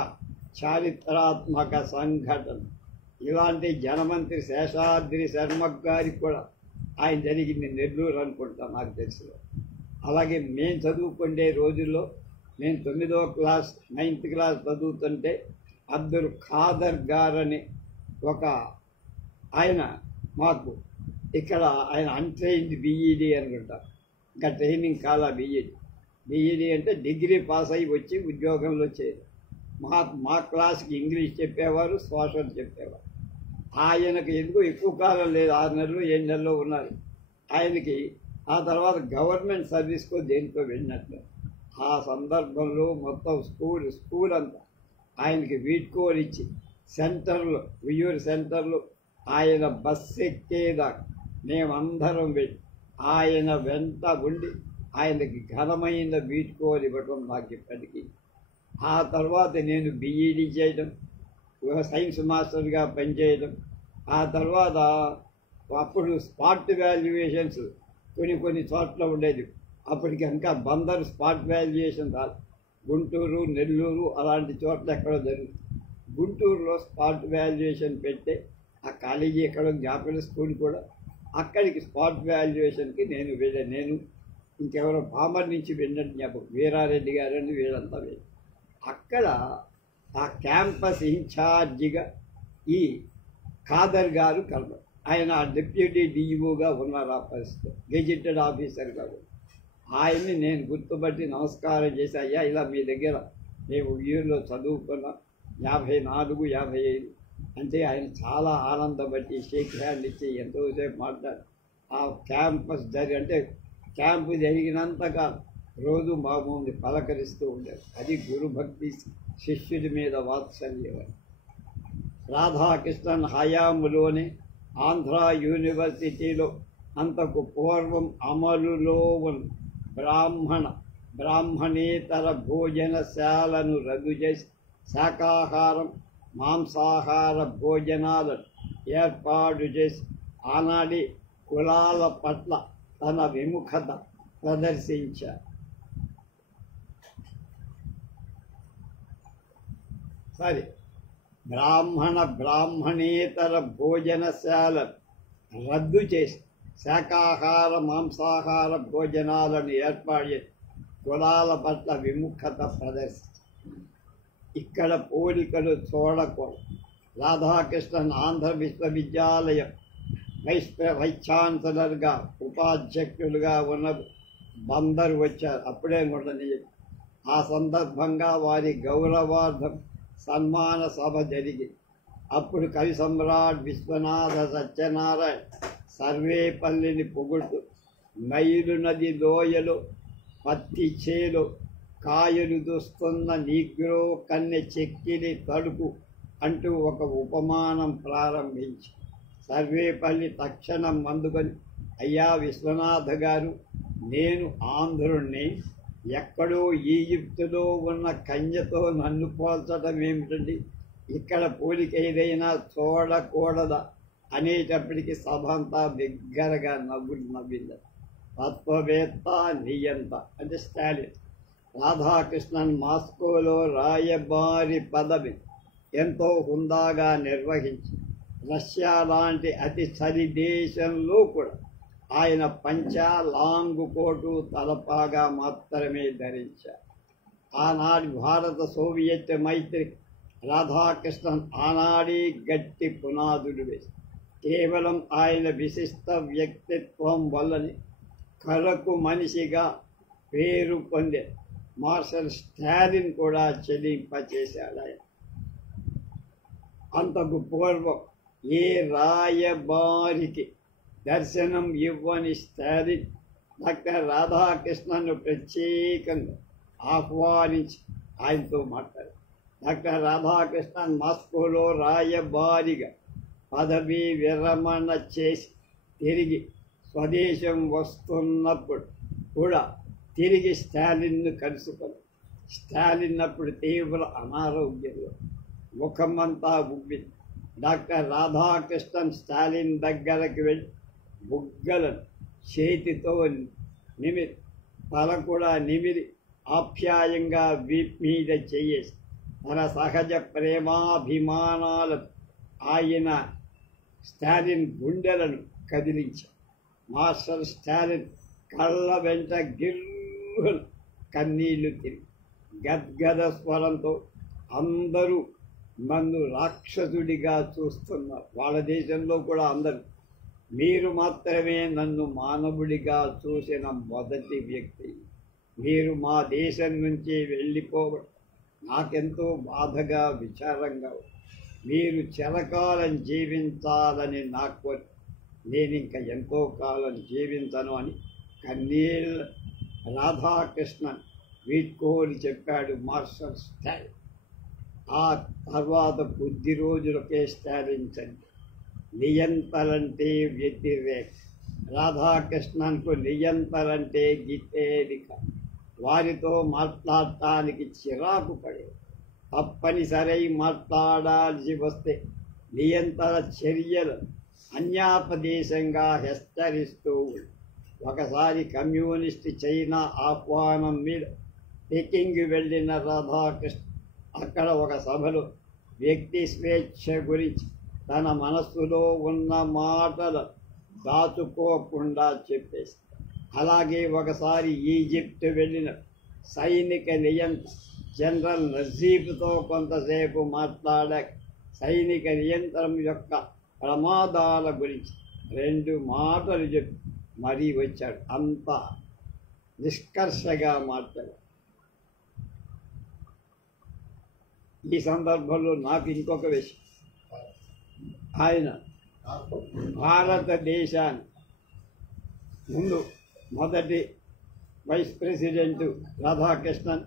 చారిత్రాత్మక సంఘటన. ఇలాంటి జనమంత్రి శేషాద్రి శర్మ గారికి కూడా ఆయన జరిగింది నెల్లూరు అనుకుంటా నాకు తెలుసు. అలాగే మేము చదువుకునే రోజుల్లో నేను 9వ క్లాస్ 9th క్లాస్ చదువుతుంటే అబ్దుల్ ఖాదర్ గారని ఒక ఆయన మాకు ఇక్కడ ఆయన అన్ట్రైన్డ్ బిఈడి అనుకుంటారు, ఇంకా ట్రైనింగ్ కాలా బిఈడి అంటే డిగ్రీ పాస్ అయ్యి వచ్చి ఉద్యోగంలో చేరు. మా క్లాస్కి ఇంగ్లీష్ చెప్పేవారు, సోషల్ చెప్పేవారు. ఆయనకు ఎందుకు ఎక్కువ కాలం లేదు, 6 నెలలు 7 నెలలు ఉన్నారు. ఆయనకి ఆ తర్వాత గవర్నమెంట్ సర్వీస్కో దేనికో వెళ్ళినట్లు. ఆ సందర్భంలో మొత్తం స్కూల్ అంతా ఆయనకి వీడ్కోలు ఇచ్చి సెంటర్లో, ఉయ్యూరు సెంటర్లో ఆయన బస్సు ఎక్కేదాకా మేమందరం వెళ్ళి ఆయన వెంట ఉండి ఆయనకి ఘనమైన వీడ్కోలు ఇవ్వడం నాకు ఇప్పటికీ. ఆ తర్వాత నేను బిఈడి చేయడం, సైన్స్ మాస్టర్గా పనిచేయడం, ఆ తర్వాత అప్పుడు స్పాట్ వాల్యుయేషన్స్ కొన్ని చోట్ల ఉండేది. అప్పటికి ఇంకా బందరు స్పాట్ వాల్యుయేషన్ రాదు. గుంటూరు, నెల్లూరు అలాంటి చోట్ల ఎక్కడో జరుగుతుంది. గుంటూరులో స్పాట్ వాల్యుయేషన్ పెడితే ఆ కాలేజీ ఎక్కడో జాపనీస్ స్కూల్ కూడా అక్కడికి స్పాట్ వాల్యుయేషన్కి నేను వెళ్ళాను. నేను ఇంకెవరో పామర్ నుంచి వెళ్ళినట్టు జ్ఞాపకం, వీరారెడ్డి గారు అని వీళ్ళంతా వెళ్ళి అక్కడ ఆ క్యాంపస్ ఇన్ఛార్జిగా ఈ ఖాదర్ గారు కలరు. ఆయన డిప్యూటీ డిఈఓగా ఉన్నారు ఆ పరిస్థితి, గెజిటెడ్ ఆఫీసర్ గారు. ఆయన్ని నేను గుర్తుపట్టి నమస్కారం చేసి, అయ్యా ఇలా మీ దగ్గర మేము ఊళ్ళో చదువుకున్న 54, 55 అంటే ఆయన చాలా ఆనందపట్టి షేక్ హ్యాండ్ ఇచ్చి ఎంతోసేపు మాట్లాడి ఆ క్యాంపస్ అంటే క్యాంపు జరిగినంతగా రోజు మా ముందు పలకరిస్తూ ఉండేది. అది గురుభక్తి, శిష్యుడి మీద వాత్సల్యం. రాధాకృష్ణన్ హయాంలోనే ఆంధ్ర యూనివర్సిటీలో అంతకు పూర్వం అమలులో ఉన్న బ్రాహ్మణేతర భోజనశాలను రద్దు చేసి శాకాహారం, మాంసాహార భోజనాలను ఏర్పాటు చేసి ఆనాటి కులాల పట్ల తన విముఖత ప్రదర్శించారు. సరే, బ్రాహ్మణేతర భోజనశాల రద్దు చేసి శాకాహార, మాంసాహార భోజనాలను ఏర్పాటు చేసి కులాల పట్ల విముఖత ప్రదర్శించారు. ఇక్కడ పోలికలు చూడకూడదు. రాధాకృష్ణన్ ఆంధ్ర విశ్వవిద్యాలయం వైస్ ఛాన్సలర్గా, ఉపాధ్యక్షులుగా ఉన్న బందరు వచ్చారు. అప్పుడే ఉండని ఆ సందర్భంగా వారి గౌరవార్థం సన్మాన సభ జరిగింది. అప్పుడు కవి సమ్రాట్ విశ్వనాథ సత్యనారాయణ సర్వేపల్లిని పొగుడుతూ నైలు నది లోయలో పత్తి చేలో కాయలు దూస్తున్న నీగ్రో కన్నె చెక్కిలి తడుపు అంటూ ఒక ఉపమానం ప్రారంభించి సర్వేపల్లి తక్షణం అందుకొని, అయ్యా విశ్వనాథ గారు, నేను ఆంధ్రుణ్ణి, ఎక్కడో ఈజిప్టులో ఉన్న కన్యతో నన్ను పోల్చడం ఏమిటండి, ఇక్కడ పోలిక ఏదైనా చూడకూడదా అనేటప్పటికీ సభ అంతా బిగ్గరగా నవ్వింది. తత్వవేత్త, నియంత అంటే స్టాలిన్ రాధాకృష్ణన్ మాస్కోలో రాయబారి పదవి ఎంతో హుందాగా నిర్వహించి రష్యా లాంటి అతి చలి దేశంలో కూడా ఆయన పంచా, లాంగ్ కోటు, తలపాగా మాత్రమే ధరించారు. ఆనాటి భారత సోవియట్ మైత్రి రాధాకృష్ణన్ ఆనాడే గట్టి పునాదులు వేసి కేవలం ఆయన విశిష్ట వ్యక్తిత్వం వల్లని కళకు మనిషిగా పేరు పొందే మార్షల్ స్టాలిన్ కూడా చెల్లింపచేశాడు. ఆయన అంతకు పూర్వం ఏ రాయబారికి దర్శనం ఇవ్వని స్టాలిన్ డాక్టర్ రాధాకృష్ణన్ను ప్రత్యేకంగా ఆహ్వానించి ఆయనతో మాట్లాడారు. డాక్టర్ రాధాకృష్ణన్ మాస్కోలో రాయబారిగా పదవీ విరమణ చేసి తిరిగి స్వదేశం వస్తున్నప్పుడు కూడా తిరిగి స్టాలిన్ను కలుసుకొని, స్టాలిన్ అప్పుడు తీవ్ర అనారోగ్యంలో ముఖమంతా ఉబ్బింది. డాక్టర్ రాధాకృష్ణన్ స్టాలిన్ దగ్గరకు వెళ్ళి బుగ్గలను చేతితో నిమిరి, తల కూడా నిమిరి ఆప్యాయంగా వీప్ మీద చేయేసి తన సహజ ప్రేమాభిమానాలను ఆయన స్టాలిన్ గుండెలను కదిలించారు. మాస్టర్ స్టాలిన్ కళ్ళ వెంట గిర్రులు కన్నీళ్లు తిరిగి గద్గద స్వరంతో, అందరూ నన్ను రాక్షసుడిగా చూస్తున్నారు, వాళ్ళ దేశంలో కూడా అందరూ, మీరు మాత్రమే నన్ను మానవుడిగా చూసిన మొదటి వ్యక్తి. మీరు మా దేశం నుంచి వెళ్ళిపోవడం నాకెంతో బాధగా, విచారంగా ఉంది. మీరు చిరకాలం జీవించాలని నాకు, నేను ఇంకా ఎంతో కాలం జీవించను అని కన్నీళ్ళ రాధాకృష్ణన్ వీడ్కోలు చెప్పాడు మార్షల్ స్టాలిన్. ఆ తర్వాత కొద్ది రోజులకే స్టాలిన్ చనిపోయాడు. నియంతలంటే వ్యతిరేక, రాధాకృష్ణన్కు నియంతలంటే గిట్టేదిక. వారితో మాట్లాడటానికి చిరాకు పడేది. తప్పనిసరై మాట్లాడాల్సి వస్తే నియంతర చర్యలు అన్యాపదేశంగా హెచ్చరిస్తూ ఒకసారి కమ్యూనిస్ట్ చైనా ఆహ్వానం మీద పెకింగ్ వెళ్ళిన రాధాకృష్ణ అక్కడ ఒక సభలో వ్యక్తి స్వేచ్ఛ గురించి తన మనస్సులో ఉన్న మాటలు దాచుకోకుండా చెప్పేసి. అలాగే ఒకసారి ఈజిప్ట్ వెళ్ళిన సైనిక నియంత్రణ జనరల్ నజీబ్తో కొంతసేపు మాట్లాడాక సైనిక నియంత్రణ యొక్క ప్రమాదాల గురించి 2 మాటలు చెప్పి మరీ వచ్చాడు. అంత నిష్కర్షగా మాట్లాడాడు. ఈ సందర్భంలో నాకు ఇంకొక విషయం, ఆయన భారతదేశాన్ని ముందు మొదటి వైస్ ప్రెసిడెంట్ రాధాకృష్ణన్,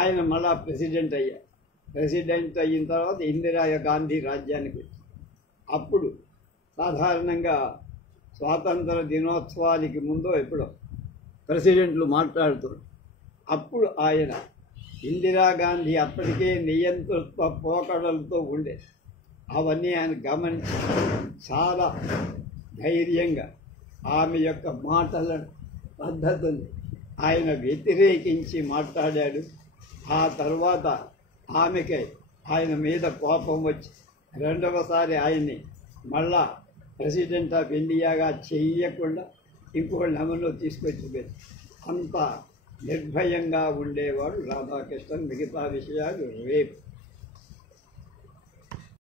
ఆయన మళ్ళా ప్రెసిడెంట్ అయ్యారు. ప్రెసిడెంట్ అయిన తర్వాత ఇందిరా గాంధీ రాజ్యానికి వచ్చారు. అప్పుడు సాధారణంగా స్వాతంత్ర దినోత్సవానికి ముందో ఎప్పుడో ప్రెసిడెంట్లు మాట్లాడుతారు. అప్పుడు ఆయన ఇందిరాగాంధీ అప్పటికే నియంతృత్వ పోకడలతో ఉండే అవన్నీ ఆయన గమనించి చాలా ధైర్యంగా ఆమె యొక్క మాటలను పద్ధతులు ఆయన వ్యతిరేకించి మాట్లాడాడు. ఆ తర్వాత ఆమెకై ఆయన మీద కోపం వచ్చి రెండవసారి ఆయన్ని మళ్ళా ప్రెసిడెంట్ ఆఫ్ ఇండియాగా చెయ్యకుండా ఇంకొకళ్ళు అమల్లో తీసుకొచ్చి అంత నిర్భయంగా ఉండేవాడు రాధాకృష్ణన్. మిగతా విషయాలు రేపు